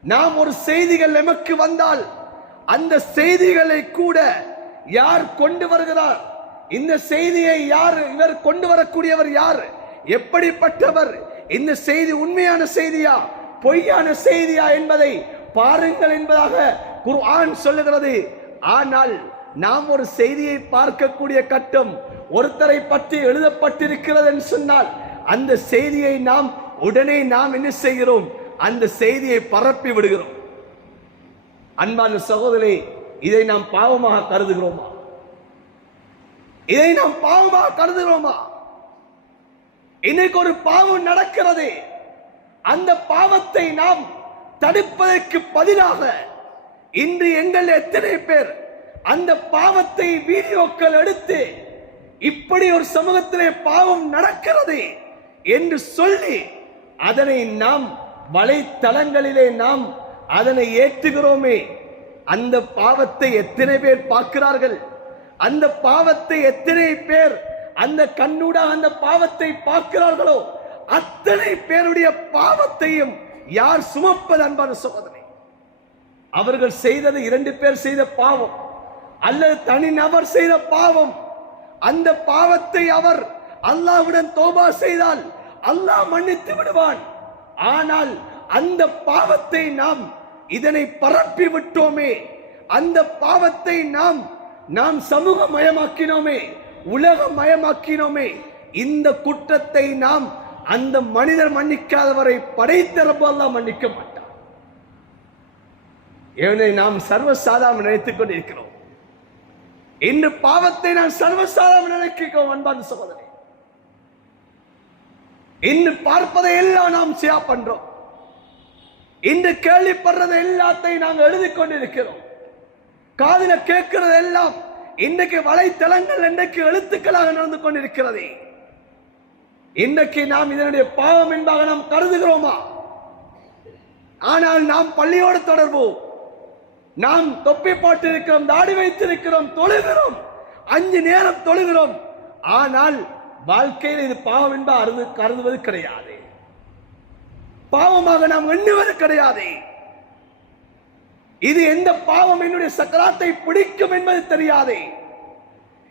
நாம் ஒரு செய்திகள் எமக்கு வந்தால் அந்த செய்திகளை கூட யார் கொண்டு வருகிறார், இந்த செய்தியை யார், இவர் கொண்டு வரக்கூடியவர் யார், எப்படிப்பட்டவர், இந்த செய்தி உண்மையான செய்தியா பொய்யான செய்தியா என்பதை பாருங்கள் என்பதாக குர்ஆன் சொல்லுகிறது. ஆனால் நாம் ஒரு செய்தியை பார்க்கக்கூடிய கட்டம் ஒருத்தரை பற்றி எழுதப்பட்டிருக்கிறது என்று சொன்னால் அந்த செய்தியை நாம் உடனே நாம் என்ன செய்கிறோம்? அந்த செய்தியை பரப்பி விடுகிறோம். அன்பான சகோதரே, இதை நாம் பாவமாக கருதுகிறோமா? இதை நாம் பாவமாக கருதுகிறோமா? இன்னைக்கு ஒரு பாவம் நடக்கிறது. அந்த பாவத்தை நாம் தடுப்பதற்கு பதிலாக இன்று எங்கள் எத்தனை பேர் அந்த பாவத்தை வீடியோக்கள் எடுத்து இப்படி ஒரு சமூகத்திலே பாவம் நடக்கிறது என்று சொல்லி அதனை நாம் வலைத்தளங்களிலே நாம் அதனை ஏற்றுகிறோமே. அந்த பாவத்தை எத்தனை பேர் பார்க்கிறார்கள்? அந்த பாவத்தை எத்தனை பேர் அந்த கண்ணூடாக அந்த பாவத்தை பார்க்கிறார்களோ அத்தனை பேருடைய பாவத்தையும் யார் சுமப்பது? அன்பான சகோதரனே, அவர்கள் செய்தது 2 பேர் செய்த பாவம் அல்லது தனிநபர் செய்த பாவம். அந்த பாவத்தை அவர் அல்லாஹ்வுடன் தௌபா செய்தால் அல்லாஹ் மன்னித்து விடுவான். ஆனால் அந்த பாவத்தை நாம் இதனை பரப்பி விட்டோமே, அந்த பாவத்தை நாம் சமூகமயமாக்கினோமே, உலகமயமாக்கினோமே. இந்த குற்றத்தை நாம் அந்த மனிதர் மன்னிக்காதவரை படைத்த ரப்பு அல்லாஹ் மன்னிக்க மாட்டார். இவனை நாம் சர்வசாதாரண நினைத்துக் கொண்டிருக்கிறோம். இன்று பாவத்தை நாம் சர்வசாதாரண நினைக்கிறோம். அன்பான சகோதரே, இன்று பார்ப்பதை எல்லாம் நாம் செய்யா பண்றோம். இன்று கேள்விப்படுறதை எல்லாத்தையும் நாங்கள் எழுதி கொண்டிருக்கிறோம். காதில கேட்கிறது எல்லாம் இன்றைக்கு வலைத்தளங்கள் இன்றைக்கு எழுத்துக்களாக நடந்து கொண்டிருக்கிறது. இன்றைக்கு நாம் இதனுடைய பாவம் என்பதாக நாம் கருதுகிறோமா? ஆனால் நாம் பள்ளியோடு தொடர்பு, நாம் தொப்பி போட்டிருக்கிறோம், தாடி வைத்திருக்கிறோம், தொழுகிறோம், 5 நேரம் தொழுகிறோம். ஆனால் வாழ்க்கையில் இது பாவம் என்பது கருதுவது கிடையாது. பாவமாக நாம் எண்ணுவது கிடையாது. இது எந்த பாவம் என்னுடைய சக்கராத்தை பிடிக்கும் என்பது தெரியாது.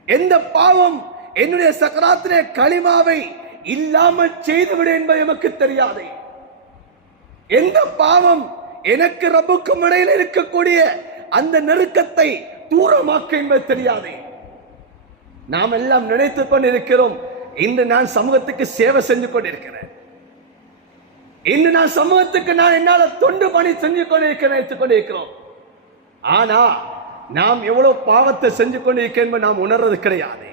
எந்த பாவம் என்னுடைய சக்கராத்திலே களிமாவை இல்லாமல் செய்துவிடு என்பது நமக்கு தெரியாது. எந்த பாவம் எனக்கு ரப்புக்கும் இடையில் இருக்கக்கூடிய அந்த நெருக்கத்தை தூரமாக்க என்பது தெரியாது. நாம் எல்லாம் நினைத்துக் கொண்டிருக்கிறோம், இன்று நான் சமூகத்துக்கு சேவை செஞ்சு கொண்டிருக்கிறேன், இன்று நான் சமூகத்துக்கு நான் என்னால தொண்டு பணி செஞ்சு கொண்டிருக்கிறேன் நினைத்துக் கொண்டிருக்கிறோம். ஆனா நாம் எவ்வளவு பாவத்தை செஞ்சு கொண்டிருக்கிறோம் நாம் உணர்றது கிடையாது.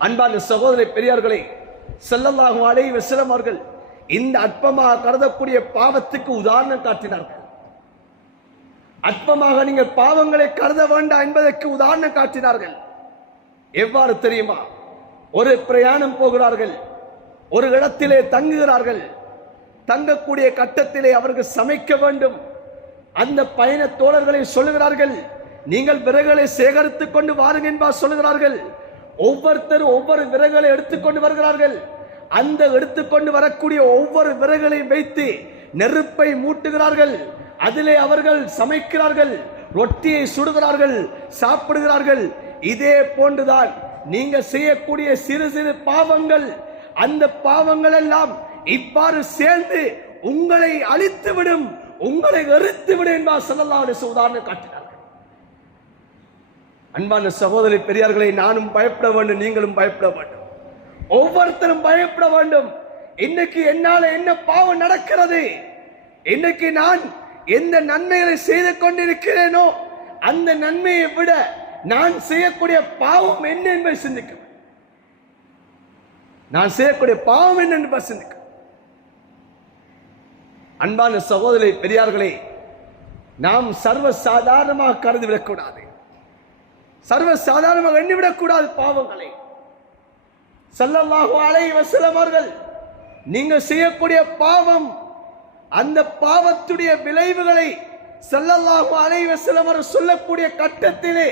அன்பான சகோதர பெரியார்களே, ஸல்லல்லாஹு அலைஹி வஸல்லம் அவர்கள் இந்த அற்பமாக கருதக்கூடிய பாவத்துக்கு உதாரணம் காட்டினார்கள். அற்பமாக நீங்கள் பாவங்களை கருத வேண்டாம் என்பதற்கு உதாரணம் காட்டினார்கள். எவ்வாறு தெரியுமா? ஒரு பிரயாணம் போகிறார்கள், ஒரு இடத்திலே தங்குகிறார்கள். தங்கக்கூடிய கட்டத்திலே அவர்கள் சமைக்க வேண்டும். அந்த பயண தோழர்களை சொல்லுகிறார்கள், நீங்கள் விறகுகளை சேகரித்துக் கொண்டு வாருங்கள் என்பார் சொல்லுகிறார்கள். ஒவ்வொருத்தரும் ஒவ்வொரு விறகுகளை எடுத்துக்கொண்டு வருகிறார்கள். அந்த எடுத்துக்கொண்டு வரக்கூடிய ஒவ்வொரு விறகுகளையும் வைத்து நெருப்பை மூட்டுகிறார்கள். அதிலே அவர்கள் சமைக்கிறார்கள், ரொட்டியை சுடுகிறார்கள், சாப்பிடுகிறார்கள். இதே போன்றுதான் நீங்க செய்யக்கூடிய சிறு சிறு பாவங்கள், அந்த பாவங்கள் எல்லாம் இவ்வாறு சேர்ந்து உங்களை அழித்துவிடும், உங்களை எரித்துவிடும் என்பார் ஸல்லல்லாஹு அலைஹி வஸல்லம் உதாரணம் காட்டினார்கள். அன்பான சகோதரி பெரியார்களை, நானும் பயப்பட வேண்டும், நீங்களும் பயப்பட வேண்டும், ஒவ்வொருத்தரும் பயப்பட வேண்டும். இன்னைக்கு என்னால என்ன பாவம் நடக்கிறது, இன்னைக்கு நான் எந்த நன்மைகளை செய்து கொண்டிருக்கிறேனோ அந்த நன்மையை விட நான் செய்யக்கூடிய பாவம் என்ன என்பதை சிந்திக்க, நான் செய்யக்கூடிய பாவம் என்ன என்பதை சிந்திக்க. அன்பான சகோதரி பெரியார்களே, நாம் சர்வ சாதாரணமாக கருதிவிடக்கூடாது, சர்வ சாதாரணமாக எண்ணிவிடக்கூடாது பாவங்களை. ஸல்லல்லாஹு அலைஹி வஸல்லம் அவர்கள் நீங்க செய்யக்கூடிய பாவம், அந்த பாவத்துடைய விளைவுகளை ஸல்லல்லாஹு அலைஹி வஸல்லம் அவர்கள் சொல்லக்கூடிய கட்டத்திலே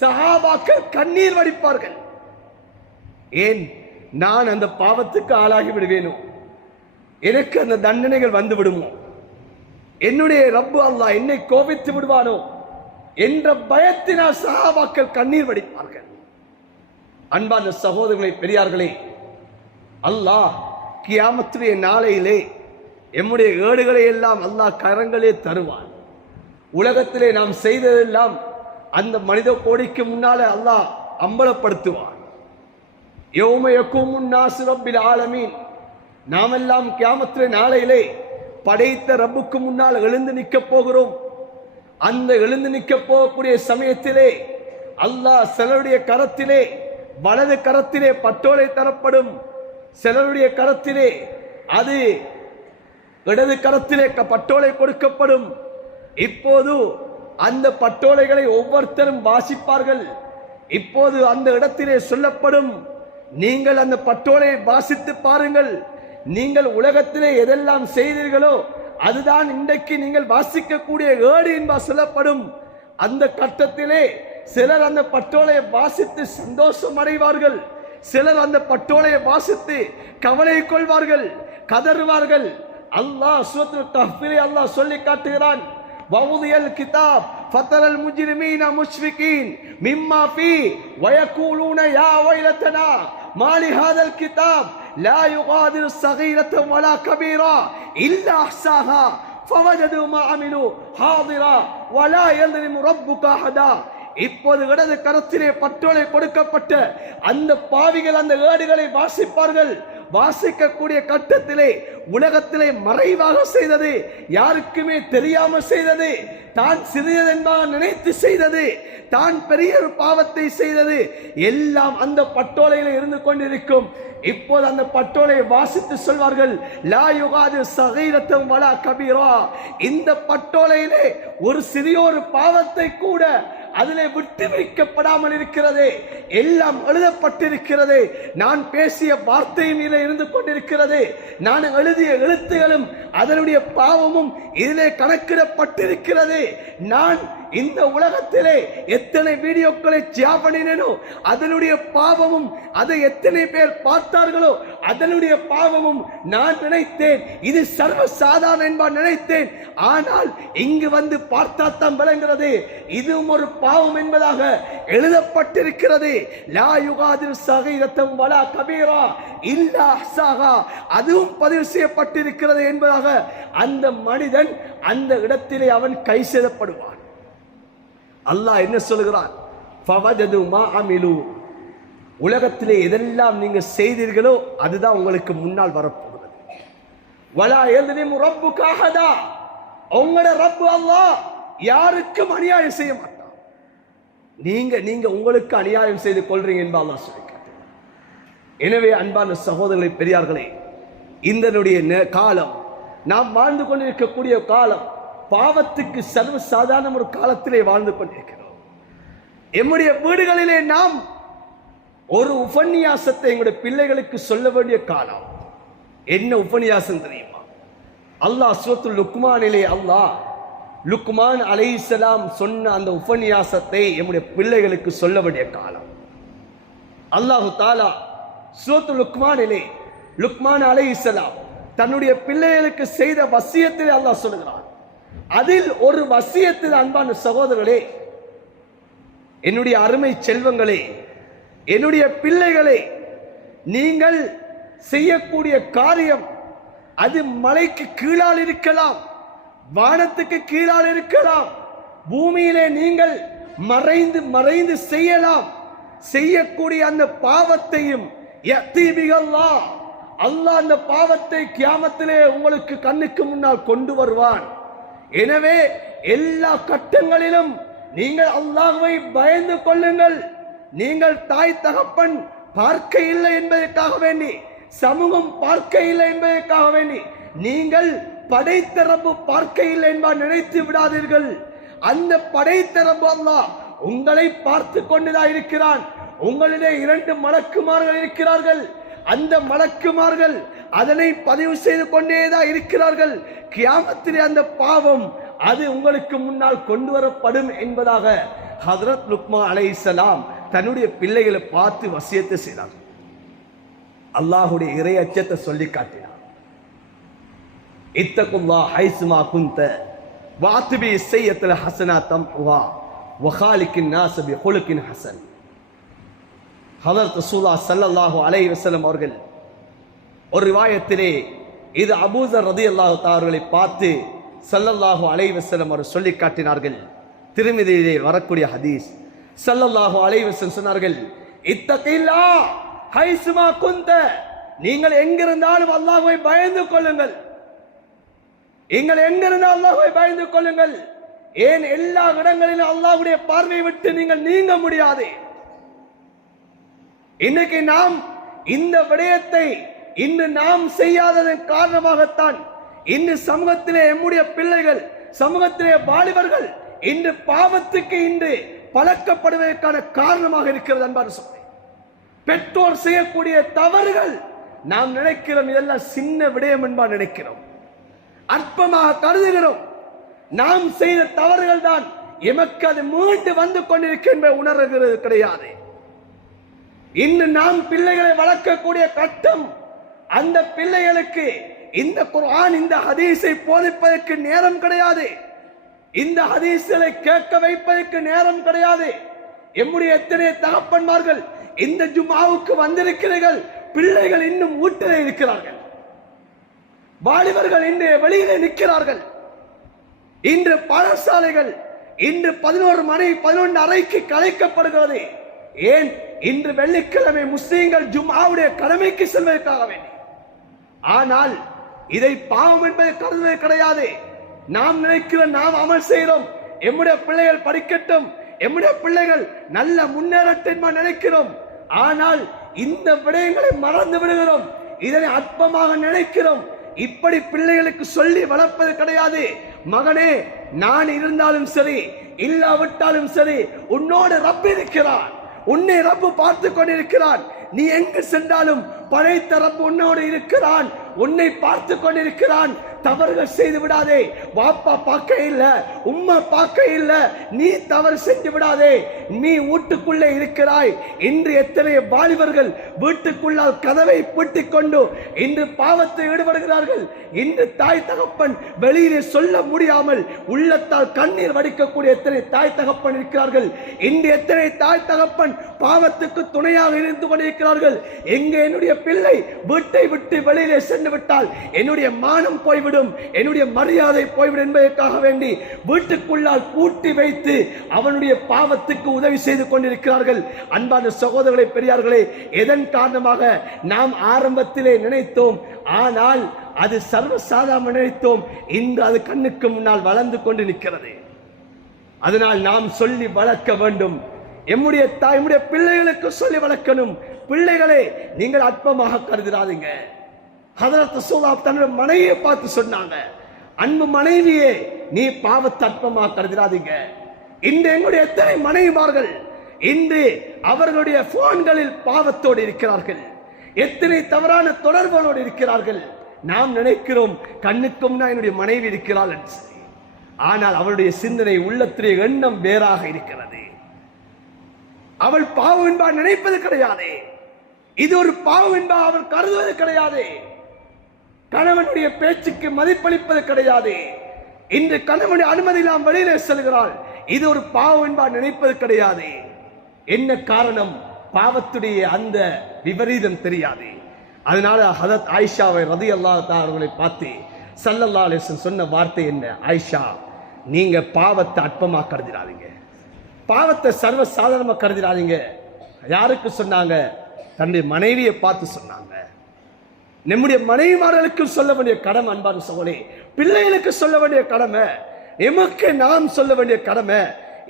சஹாபாக்கள் கண்ணீர் வடிப்பார்கள். ஏன்? நான் அந்த பாவத்துக்கு ஆளாகி விடுவேனோ, எனக்கு அந்த தண்டனைகள் வந்து விடுமோ, என்னுடைய ரப்பு அல்லாஹ் என்னை கோபித்து விடுவானோ என்ற பயத்தினால் சஹாபாக்கள் கண்ணீர் வடிப்பார்கள். அன்பான சகோதரர்களே, பெரியார்களே, அல்லாஹ் கியாமத்துடைய நாளையிலே எம்முடைய ஏடுகளை எல்லாம் அல்லாஹ் கரங்களே தருவான். உலகத்திலே நாம் செய்ததெல்லாம் அந்த மனித கோடிக்கு முன்னாலே அல்லாஹ் அம்பலப்படுத்துவான். யௌம யகூமுன் நாஸு ரப்பில் ஆலமீன், நாமெல்லாம் கியாமத்துடைய நாளையிலே படைத்த ரப்புக்கு முன்னால் எழுந்து நிற்க போகிறோம். அந்த எழுந்து நிற்க போகக்கூடிய சமயத்திலே அல்லாஹ் சிலருடைய கரத்திலே, வலது கரத்திலே பட்டோலை தரப்படும், சிலருடைய கரத்திலே அது இடது கரத்திலே பட்டோலை கொடுக்கப்படும். இப்போது அந்த பட்டோலைகளை ஒவ்வொருத்தரும் வாசிப்பார்கள். இப்போது அந்த இடத்திலே சொல்லப்படும், நீங்கள் அந்த பட்டோலையை வாசித்து பாருங்கள், நீங்கள் உலகத்திலே எதெல்லாம் செய்தீர்களோ அதுதான் இன்றைக்கு நீங்கள் வாசிக்கக்கூடிய ஏடு என்பா சொல்லப்படும். அந்த கட்டத்திலே சிலர் அந்த பட்டோலையை வாசித்து சந்தோஷம் அடைவார்கள், சிலர் அந்த பட்டோலையை வாசித்து கவலை கொள்வார்கள், கதறுவார்கள். அல்லாஹ் சூரத்துல் கஹ்ஃபிலே அல்லாஹ் சொல்லி காட்டுகிறான், வவுதியல் கிதாப் ஃபதரல் முஜ்ரிமீன முஷ்ஃபிகீன் மிம்மா ஃபீ வயகூலூன யா வைலதனா மாலி ஹாதல் கிதாப் லா யுகாதிரு ஸகீரத்தன் வலா கபீரா இல்லா அஹ்ஸாஹா ஃபவஜது மா அமிலு ஹாதிரா வலா யல்லிமு ரப்புக அஹதா. இப்போது இடது கரத்திலே பட்டோலை கொடுக்கப்பட்ட அந்த பாவிகள் அந்த ஏடுகளை வாசிப்பார்கள். வாசிக்கக்கூடிய கட்டத்திலே உலகத்திலே மறைவாக செய்தது, யாருக்குமே தெரியாம செய்தது, தான் சிறியதென்பாக நினைத்து செய்தது, தான் பெரிய ஒரு பாவத்தை செய்தது எல்லாம் அந்த பட்டோலையில இருந்து கொண்டிருக்கும். இப்போது அந்த பட்டோலை வாசித்து சொல்வார்கள், லா யுகாதிரு ஸகீரத்தன் வலா கபீரா. இந்த பட்டோலையிலே ஒரு சிறியோரு பாவத்தை கூட அதிலே விட்டு வைக்கப்படாமல் இருக்கிறது, எல்லாம் எழுதப்பட்டிருக்கிறது. நான் பேசிய வார்த்தையும் இதிலே இருந்து கொண்டிருக்கிறது, நான் எழுதிய எழுத்துகளும் அதனுடைய பாவமும் இதிலே கணக்கிடப்பட்டிருக்கிறது. நான் இந்த உலகத்திலே எத்தனை வீடியோக்களை பண்ணினேனோ அதனுடைய பாவமும், அதை எத்தனை பேர் பார்த்தார்களோ அதனுடைய பாவமும் நான் நினைத்தேன் இது சர்வ சாதாரண என்பார் நினைத்தேன். ஆனால் இங்கு வந்து பார்த்தா தான் விளங்குகிறது இதுவும் ஒரு பாவம் என்பதாக எழுதப்பட்டிருக்கிறது. லா யுகாதிரு ஸகீரத்தன் வலா கபீரா இல்லா அஹ்ஸாஹா, அதுவும் பதிவு செய்யப்பட்டிருக்கிறது என்பதாக அந்த மனிதன் அந்த இடத்திலே அவன் கை செய்யப்படுவான். அல்லாஹ் என்ன சொல்கிறான்? ஃபவஜது மா அமிலு, உலகத்திலே எதெல்லாம் நீங்க செய்தீர்களோ அதுதான் உங்களுக்கு முன்னால் வரப்போகிறது. வலா யல்லிமு ரப்புக அஹதா, உங்களோட ரப்பு அல்லாஹ் யாருக்கும் அநியாயம் செய்ய மாட்டான். நீங்க உங்களுக்கு அநியாயம் செய்து கொள்றீங்க என்பா அல்லாஹ் சொல்லியிருக்கிறார். எனவே அன்பான சகோதரர்களே, பெரியார்களே, இந்த காலம் நாம் வாழ்ந்து கொண்டிருக்கக்கூடிய காலம் பாவத்துக்கு சர்வ சாதாரண ஒரு காலத்திலே வாழ்ந்து கொண்டிருக்கிறோம். எம்முடைய வீடுகளிலே நாம் ஒரு உபன்யாசத்தை எங்களுடைய பிள்ளைகளுக்கு சொல்ல வேண்டிய காலம். என்ன உபன்யாசம் தெரியுமா? அல்லாஹ் சூரத்துல் லுக்மானிலே அல்லாஹ் லுக்மான் அலைஹிஸ்ஸலாம் சொன்ன அந்த உபன்யாசத்தை எம்முடைய பிள்ளைகளுக்கு சொல்ல வேண்டிய காலம். அல்லாஹு தஆலா சூரத்துல் லுக்மானிலே லுக்மான் அலைஹிஸ்ஸலாம் தன்னுடைய பிள்ளைகளுக்கு செய்த வசியத்தை அல்லாஹ் சொல்லுகிறான். அதில் ஒரு வசியத்தில் அன்பான சகோதரர்களே, என்னுடைய அருமை செல்வங்களே, என்னுடைய பிள்ளைகளே, நீங்கள் செய்யக்கூடிய காரியம் அது மலைக்கு கீழால் இருக்கலாம், வானத்துக்கு கீழால் இருக்கலாம், பூமியிலே நீங்கள் மறைந்து மறைந்து செய்யலாம். செய்யக்கூடிய அந்த பாவத்தையும் அல்லாஹ் அந்த பாவத்தை கியாமத்திலே உங்களுக்கு கண்ணுக்கு முன்னால் கொண்டு வருவான். எனவே எல்லா கட்டங்களிலும் நீங்கள் அல்லாஹ்வை பயந்து கொள்ளுங்கள். நீங்கள் தாய் தகப்பன் பார்க்க இல்லை என்பதற்காக வேண்டி, சமூகம் பார்க்க இல்லை என்பதற்காக வேண்டி நீங்கள் படைத்த ரப்பு பார்க்கையில் என்பார் நினைத்து விடாதீர்கள். அந்த படைத்த ரப்பு அல்லாஹ் உங்களை பார்த்து கொண்டுதான் இருக்கிறான். உங்களிலே 2 மலக்குமார்கள் இருக்கிறார்கள். அந்த மலக்குமார்கள் அதனை பதிவு செய்து கொண்டேதான் இருக்கிறார்கள். கியாமத்திலே அந்த பாவம் அது உங்களுக்கு முன்னால் கொண்டு வரப்படும் என்பதாக ஹஜ்ரத் லுக்மான் அலைஹிஸ்ஸலாம் தன்னுடைய பிள்ளைகளை பார்த்து வசியத்தை செய்தார். அல்லாஹுடைய இறை அச்சத்தை சொல்லி காட்டினார். இத்தகுல்லாஹ் ஹைசுமா குந்த வாத்பி ஸய்யத்துல் ஹஸனா தம்ஹுஹா வகாலிகின் நாஸ் பி குலுகின் ஹஸன். ஹஜ்ரத் ரசூலுல்லாஹ் ஸல்லல்லாஹு அலைஹி வஸல்லம் அவர்கள் ஒரு ரிவாயத்திலே இது அபூ ஸர் ரலியல்லாஹு தஆலா அவர்களை பார்த்து ஸல்லல்லாஹு அலைஹி வஸல்லம் அவர் சொல்லி காட்டினார்கள். திருமிதியிலே வரக்கூடிய ஹதீஸ். ஸல்லல்லாஹு அலைஹி வஸல்லம் சொன்னார்கள், இத்தகில்லாஹ் ஹைசுமா குந்த, நீங்கள் எங்கிருந்தாலும் அல்லாஹ்வை பயந்து கொள்ளுங்கள். நீங்கள் எங்கிருந்தாலும் அல்லாஹ்வை பயந்து கொள்ளுங்கள். ஏன் எல்லா இடங்களிலும் அல்லாஹ்வுடைய பார்வை விட்டு நீங்கள் நீங்க முடியாது. இன்னைக்கு நாம் இந்த விடயத்தை இன்று நாம் செய்யாததன் காரணமாகத்தான் இன்று சமூகத்திலே நம்முடைய பிள்ளைகள், சமூகத்திலே வாலிபர்கள் இன்று பாவத்துக்கு இன்று பழக்கப்படுவதற்கான காரணமாக இருக்கிறது. அன்பான சகோதரர்களே, பெற்றோர் செய்யக்கூடிய தவறுகள் நாம் நினைக்கிறோம் இதெல்லாம் சின்ன விடயம் என்பா நினைக்கிறோம், அற்பமாக கருதுகிறோம். நாம் செய்த தவறுகள் தான் எமக்கு அது மீண்டு வந்து கொண்டிருக்கின்ற உணர்கிறது கிடையாது. இன்று நாம் பிள்ளைகளை வளர்க்கக்கூடிய கட்டம், அந்த பிள்ளைகளுக்கு இந்த குர்ஆன் இந்த ஹதீஸை போதிப்பதற்கு நேரம் கிடையாது. இந்த ஹதீஸ்களை கேட்க வைப்பதற்கு நேரம் கிடையாது. எம்முடைய எத்தனை தகப்பன்மார்கள் இந்த ஜும்ஆவுக்கு வந்திருக்கிறீர்கள், பிள்ளைகள் இன்னும் வீட்டிலே இருக்கிறார்கள், வாலிபர்கள் இன்று வெளியிலே நிற்கிறார்கள். இன்று பாடசாலைகள் இன்று 11 மணி 11 அறைக்கு கலைக்கப்படுகிறது. ஏன்? இன்று வெள்ளிக்கிழமை முஸ்லீம்கள் ஜும்ஆவுடைய கடமைக்கு செல்வதற்காக வேண்டி. ஆனால் இதை பாவம் என்பதை கருதுவது கிடையாது. நாம் நினைக்கிறோம், நாம் அமல் செய்கிறோம், எம்முடைய பிள்ளைகள் படிக்கட்டும், எம்முடைய பிள்ளைகள் நல்ல முன்னேறட்டும் நினைக்கிறோம். ஆனால் இந்த விடயங்களை மறந்து விடுகிறோம், இதனை அற்பமாக நினைக்கிறோம். இப்படி பிள்ளைகளுக்கு சொல்லி வளர்ப்பது கிடையாது. மகனே, நான் இருந்தாலும் சரி இல்லாவிட்டாலும் சரி உன்னோடு ரப்பு இருக்கிறான், உன்னை ரப்பு பார்த்து கொண்டிருக்கிறான். நீ எங்கு சென்றாலும் படைத்த ரப்பு உன்னோடு இருக்கிறான், உன்னை பார்த்து கொண்டிருக்கிறான். தவறுகள் செய்து விடாதே. வாப்பா பார்க்க இல்ல, உம்மா பார்க்க இல்ல, நீ தவறு செஞ்சு விடாதே. நீ வீட்டுக்குள்ளே இருக்கிறாய். இன்று எத்தனை வாலிபர்கள் வீட்டுக்குள்ளால் கதவை பூட்டிக் கொண்டு இன்று பாவத்தை ஈடுபடுகிறார்கள். இன்று தாய் தகப்பன் வெளியிலே சொல்ல முடியாமல் உள்ளத்தால் கண்ணீர் வடிக்கக்கூடிய எத்தனை தாய் தகப்பன் இருக்கிறார்கள். இன்று எத்தனை தாய் தகப்பன் பாவத்துக்கு துணையாக இருந்து கொண்டிருக்கிறார்கள். எங்கே என்னுடைய பிள்ளை வீட்டை விட்டு வெளியிலே சென்று விட்டால் என்னுடைய மானம் போய்விடும், என்னுடைய மரியாதை போய்விடும் என்பதற்காக வேண்டி வீட்டுக்குள்ளால் பூட்டி வைத்து அவனுடைய பாவத்துக்கு உதவி செய்து கொண்டிருக்கிறார்கள். அன்பான சகோதரர்களே, பெரியார்களே, எதன் காரணமாக நாம் ஆரம்பத்திலே நினைத்தோம், ஆனால் அது சர்வசாதாரண நினைத்தோம். இன்று அது கண்ணுக்கு முன்னால் வளர்ந்து கொண்டு நிற்கிறது. அதனால் நாம் சொல்லி வளர்க்க வேண்டும். எம்முடைய தாய், எம்முடைய பிள்ளைகளுக்கு சொல்லி வளர்க்கணும். பிள்ளைகளே, நீங்கள் அற்பமாக கருதிடாதீங்க. ஹஜ்ரத் ரசூலுல்லாஹ் தன்னுடைய மனைவியை பார்த்து சொன்னாங்க, அன்பு மனைவியே, நீ பாவத்தை அற்பமாக கருதிடாதீங்க. இன்று எங்களுடைய எத்தனை மனைவிமார்கள் இன்று அவர்களுடைய போன்களில் பாவத்தோடு இருக்கிறார்கள், எத்தனை தவறான தொடர்புகளோடு இருக்கிறார்கள். நாம் நினைக்கிறோம் கண்ணுக்கு முன்னா என்னுடைய மனைவி இருக்கிறாள் என்று சொல்லி. ஆனால் அவளுடைய சிந்தனை, உள்ளத்திலே எண்ணம் வேறாக இருக்கிறது. அவள் பாவம் என்பா நினைப்பது கிடையாது. இது ஒரு பாவம் என்பா அவள் கருதுவது கிடையாது. கணவனுடைய பேச்சுக்கு மதிப்பளிப்பது கிடையாது. இன்று கணவனுடைய அனுமதி நாம் வெளியிலே செல்கிறாள், இது ஒரு பாவம் என்பா நினைப்பது கிடையாது. என்ன காரணம்? பாவத்துடைய அந்த விபரீதம் தெரியாது. அதனால ஹதரத் ஆயிஷாவை ரலியல்லாஹு தஆலா அவர்களை பார்த்து ஸல்லல்லாஹு அலைஹி வஸல்லம் சொன்ன வார்த்தை என்ன? ஆயிஷா, நீங்க பாவத்தை அற்பமா கருதிடாதீங்க, பாவத்தை சர்வ சாதாரணமா கருதிடாதீங்க. யாருக்கு சொன்னாங்க? தன்னுடைய மனைவியை பார்த்து சொன்னாங்க. நம்முடைய மனைவிமார்களுக்கு சொல்ல வேண்டிய கடமை, அன்பான சகோதரே, பிள்ளைகளுக்கு சொல்ல வேண்டிய கடமை, எமக்கு நாம் சொல்ல வேண்டிய கடமை.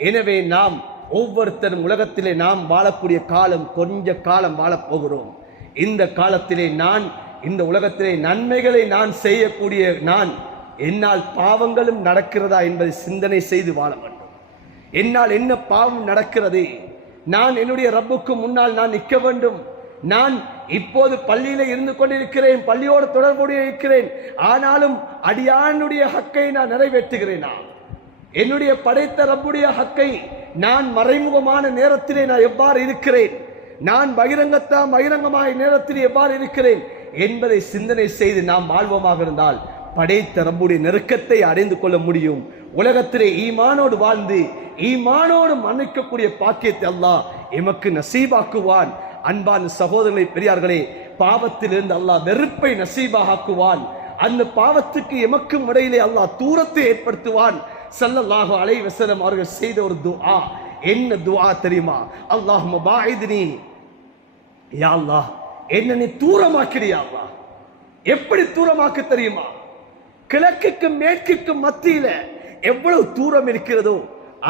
எனவே நாம் ஒவ்வொருத்தரும் உலகத்திலே நாம் வாழக்கூடிய காலம் கொஞ்ச காலம் வாழப் போகிறோம். இந்த காலத்திலே நான் இந்த உலகத்திலே நன்மைகளை நான் செய்யக்கூடிய நான் என்னால் பாவங்களும் நடக்கிறதா என்பதை சிந்தனை செய்து வாழ வேண்டும். என்னால் என்ன பாவம் நடக்கிறது? நான் என்னுடைய ரப்புக்கு முன்னால் நான் நிற்க வேண்டும். நான் இப்போது பள்ளியில இருந்து கொண்டிருக்கிறேன், பள்ளியோடு தொடர்புடைய இருக்கிறேன். ஆனாலும் அடியானுடைய ஹக்கை நான் நிறைவேற்றுகிறேனா? என்னுடைய படைத்த ரப்புடைய ஹக்கை நான் மறைமுகமான நேரத்திலே நான் எவ்வாறு இருக்கிறேன்? நான் பகிரங்கமாய் நேரத்திலே எவ்வாறு இருக்கிறேன் என்பதை சிந்தனை செய்து நாம் வாழ்வோமாக இருந்தால் படைத்த ரப்புடைய நெருக்கத்தை அடைந்து கொள்ள முடியும். உலகத்திலே ஈமானோடு வாழ்ந்து ஈமானோடு மன்னிக்கக்கூடிய பாக்கியத்தை அல்லாஹ் எமக்கு நசீபாக்குவான். அன்பான சகோதரர்களே, பெரியார்களே, பாவத்திலிருந்து அல்லாஹ் வெறுப்பை நசீபாக்குவான். அந்த பாவத்துக்கு எமக்கும் இடையிலே அல்லாஹ் தூரத்தை ஏற்படுத்துவான். ஸல்லல்லாஹு அலைஹி வஸல்லம் அவர்கள் செய்த ஒரு துஆ, என்ன துஆ தெரியுமா? அல்லாஹும்ம பாஇத்னி, யா அல்லாஹ் என்ன நீ தூரமாக்கிறியா அல்லாஹ். எப்படி தூரமாக்க தெரியுமா? கிழக்குக்கும் மேற்குக்கும் மத்தியில எவ்வளவு தூரம் இருக்கிறதோ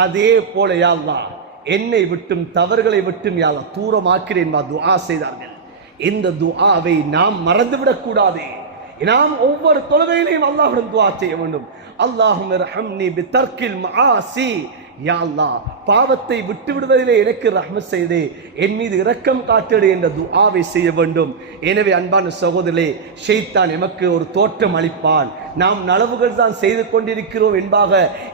அதே போல யா அல்லாஹ் என்னை விட்டும் தவறுகளை விட்டும் யா அல்லாஹ் தூரமாக்கிறேன் துஆ செய்தார்கள். இந்த துஆவை நாம் மறந்துவிடக் கூடாது. நாம் ஒவ்வொரு தொழுகையிலையும் அல்லாஹ்விடம் துஆ செய்ய வேண்டும். அல்லாஹும்ம இர்ஹம்னி பிதர்கில் மஆசி, யா அல்லாஹ் பாவத்தை விட்டு விடுவதிலே எனக்கு ரஹ்மத் செய்து என் மீது இரக்கம் காட்டிடு என்ற துஆவை செய்ய வேண்டும். எனவே அன்பான சகோதரர்களே, ஷைத்தான் எமக்கு ஒரு தோற்றம் அளிப்பான். நாம் நலவுகள் தான் செய்து கொண்டிருக்கிறோம் என்பாக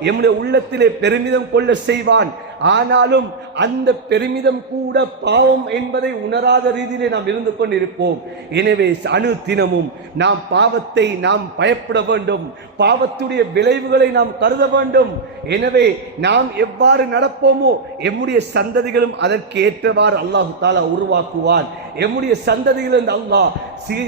எம்முடைய உள்ளத்திலே பெருமிதம் கொள்ள செய்வான். ஆனாலும் அந்த பெருமிதம் கூட பாவம் என்பதை உணராத ரீதியிலே நாம் இருந்து கொண்டிருப்போம். எனவே அணு தினமும் நாம் பாவத்தை நாம் பயப்பட வேண்டும், பாவத்துடைய விளைவுகளை நாம் கருத வேண்டும். எனவே நாம் எவ்வாறு நடப்போமோ எம்முடைய சந்ததிகளும் அதற்கு ஏற்றவாறு அல்லாஹ் தஆலா உருவாக்குவான். எம்முடைய சந்ததியிலிருந்து அல்லாஹ்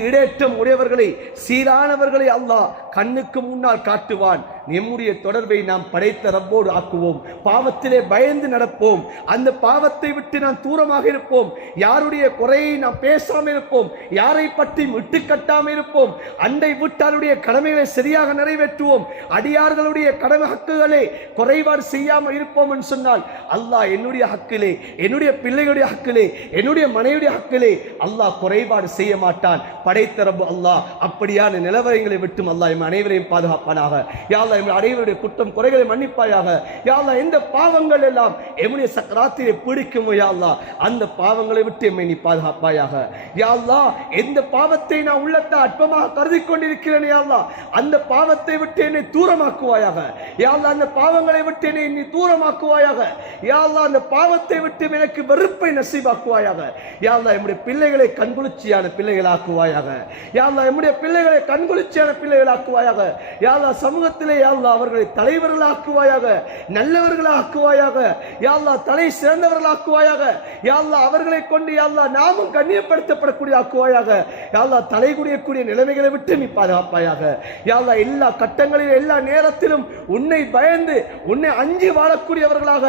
இடேற்றம் உடையவர்களை, சீரானவர்களை அல்லாஹ் கண்ணுக்கு முன்னால் காட்டுவான். நம்முடைய தொடர்பை நாம் படைத்த ரப்போடு ஆக்குவோம். பாவத்திலே பயந்து நடப்போம். அந்த பாவத்தை விட்டு நாம் தூரமாக இருப்போம். யாருடைய குறையை நாம் பேசாமல் இருப்போம். யாரை பற்றி விட்டு கட்டாமல் இருப்போம். அண்டை வீட்டாருடைய கடமைகளை சரியாக நிறைவேற்றுவோம். அடியார்களுடைய கடமை ஹக்குகளை குறைபாடு செய்யாமல் இருப்போம் என்று சொன்னால் அல்லாஹ் என்னுடைய ஹக்கிலே, என்னுடைய பிள்ளைகளுடைய ஹக்கிலே, என்னுடைய மனைவியுடைய ஹக்கிலே அல்லாஹ் குறைபாடு செய்ய மாட்டான். படைத்த ரப்பு அல்லாஹ் அப்படியான நிலவரங்களை விட்டும் அல்லாஹ் எம் அனைவரையும் பாதுகாப்பானாக. யா அல்லாஹ் எம் அனைவருடைய குற்றம் குறைகளை மன்னிப்பாயாக. யா அல்லாஹ் எந்த பாவங்கள் எல்லாம் எம்முடைய சக்கராத்திலே பிடிக்குமோ யா அல்லாஹ் அந்த பாவங்களை விட்டு எம்மை நீ பாதுகாப்பாயாக. யா அல்லாஹ் எந்த பாவத்தை நான் உள்ளத்தை அற்பமாக கருதி கொண்டிருக்கிறேன் யா அல்லாஹ் அந்த பாவத்தை விட்டு என்னை தூரமாக்குவாயாக. யா அல்லாஹ் அந்த பாவங்களை விட்டு என்னை நீ தூரமாக்குவாயாக. யா அல்லாஹ் அந்த பாவத்தை விட்டு எனக்கு வெறுப்பை நசீபாக்குவாயாக. யா அல்லாஹ் எம்முடைய பிள்ளைகளை கண்குளிர்ச்சியான பிள்ளைகளாக்குவாயாக. யா அல்லாஹ் எம்முடைய பிள்ளைகளை கண்குளிர்ச்சியான பிள்ளைகளாக்குவாயாக. யா அல்லாஹ் சமூகத்திலே யா அல்லாஹ் அவர்களை தலைவர்களாக்குவாயாக, நல்லவர்களாக்குவாயாக. யா அல்லாஹ் தலை சிறந்தவர்களாக்குவாயாக. யா அல்லாஹ் அவர்களை கொண்டு யா அல்லாஹ் நாமும் கண்ணியப்படுத்தப்படக்கூடிய ஆக்குவாயாக. யா அல்லாஹ் தலைகுடியக்கூடிய நிலைமைகளை விட்டு நீ பாதுகாப்பாயாக. யா அல்லாஹ் எல்லா கட்டங்களிலும் எல்லா நேரத்திலும் உன்னை பயந்து உன்னை அஞ்சி வாழக்கூடியவர்களாக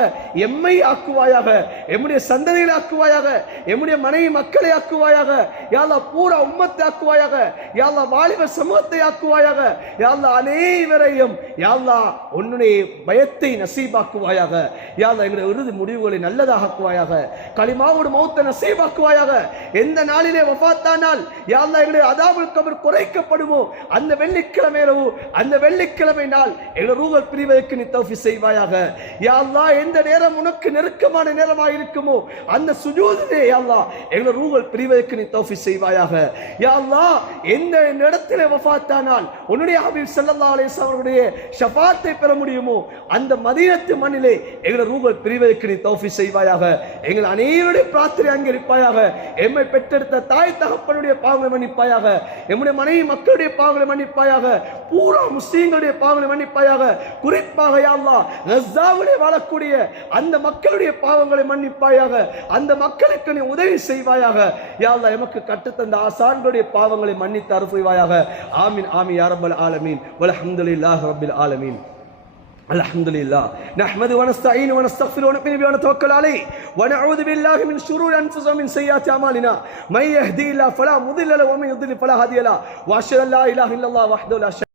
எம்மை ஆக்குவாயாக. எம்முடைய சந்ததிகளை ஆக்குவாயாக. எம்முடைய மனைவி மக்களை ஆக்குவாயாக. யா அல்லாஹ் பூரா உம்மத்தை ஆக்குவாயாக. யா அல்லாஹ் வாலிப சமூகத்தை ஆக்குவாயாக. யா அல்லாஹ் அனைவரையும் யா அல்லாஹ் உன்னுடைய பயத்தை நசீபாக்குவாயாக. யா அல்லாஹ் எங்களுடைய இறுதி முடிவுகளை நல்லதாக ஆக்குவாயாக. கலிமாவோடு மௌத்தை நசீபாக்குவாயாக. எந்த நாளிலே வஃபாத்தானால் யா அல்லாஹ் எங்களுடைய அதாபுல் கபர் குறைக்கப்படுமோ அந்த வெள்ளிக்கிழமையிலோ அந்த வெள்ளிக்கிழமை நாள் எங்களுடைய ரூஹல் பிரிவதற்கு நீ தௌஃபீக் செய்வாயாக. யா அல்லாஹ் எந்த நேரம் உனக்கு நெருக்கமான நேரமாக இருக்குமோ அந்த சுஜூதிலே யா அல்லாஹ் எங்களுடைய ரூஹல் பிரிவதற்கு நீ தௌஃபீக் செய்வாயாக. யா அல்லாஹ் எந்த இடத்திலே வஃபாத்தானால் உன்னுடைய ஹபீப் ஸல்லல்லாஹு அலைஹி வஸல்லம் அவர்களுடைய ஷஃபாத்தை பெற முடியுமோ அந்த மதீனத்து மண்ணிலே எங்களுடைய ரூஹல் பிரிவதற்கு நீ தௌஃபீக் செய்வாயாக. எங்கள் அனைவருடைய பிரார்த்தனை அங்கீகரிப்பாயாக. எம்மை பெற்றெடுத்த தாய் தகப்பனுடைய பாவங்களை மன்னிப்பாயாக. எம்முடைய மனைவி மக்களுடைய பாவங்களை மன்னிப்பாயாக. பூரா முஸ்லிம்களுடைய பாவங்களை மன்னிப்பாயாக. குறிப்பாக யா அல்லாஹ் கஸாவிலே வாழக்கூடிய அந்த மக்களுடைய பாவங்களை மன்னிப்பாயாக. அந்த மக்களுக்கு நீ உதவி செய்வாயாக. யா அல்லாஹ் எமக்கு கற்றுத்தந்த ஆசான்களுடைய பாவங்களை மன்னித்து அருள் புரிவாயாக. ஆமீன் ஆமீன் யா ரப்பல் ஆலமீன் வல்ஹம்துலில்லாஹி ரப்பில் ஆலமீன். الحمد لله نحمده ونستعينه ونستغفره ونؤمن به ونتوكل عليه ونعوذ بالله من شرور انفسنا ومن سيئات اعمالنا من يهدي الله فلا مضل له ومن يضلل فلا هادي له واشهد ان لا اله الا الله وحده لا شريك له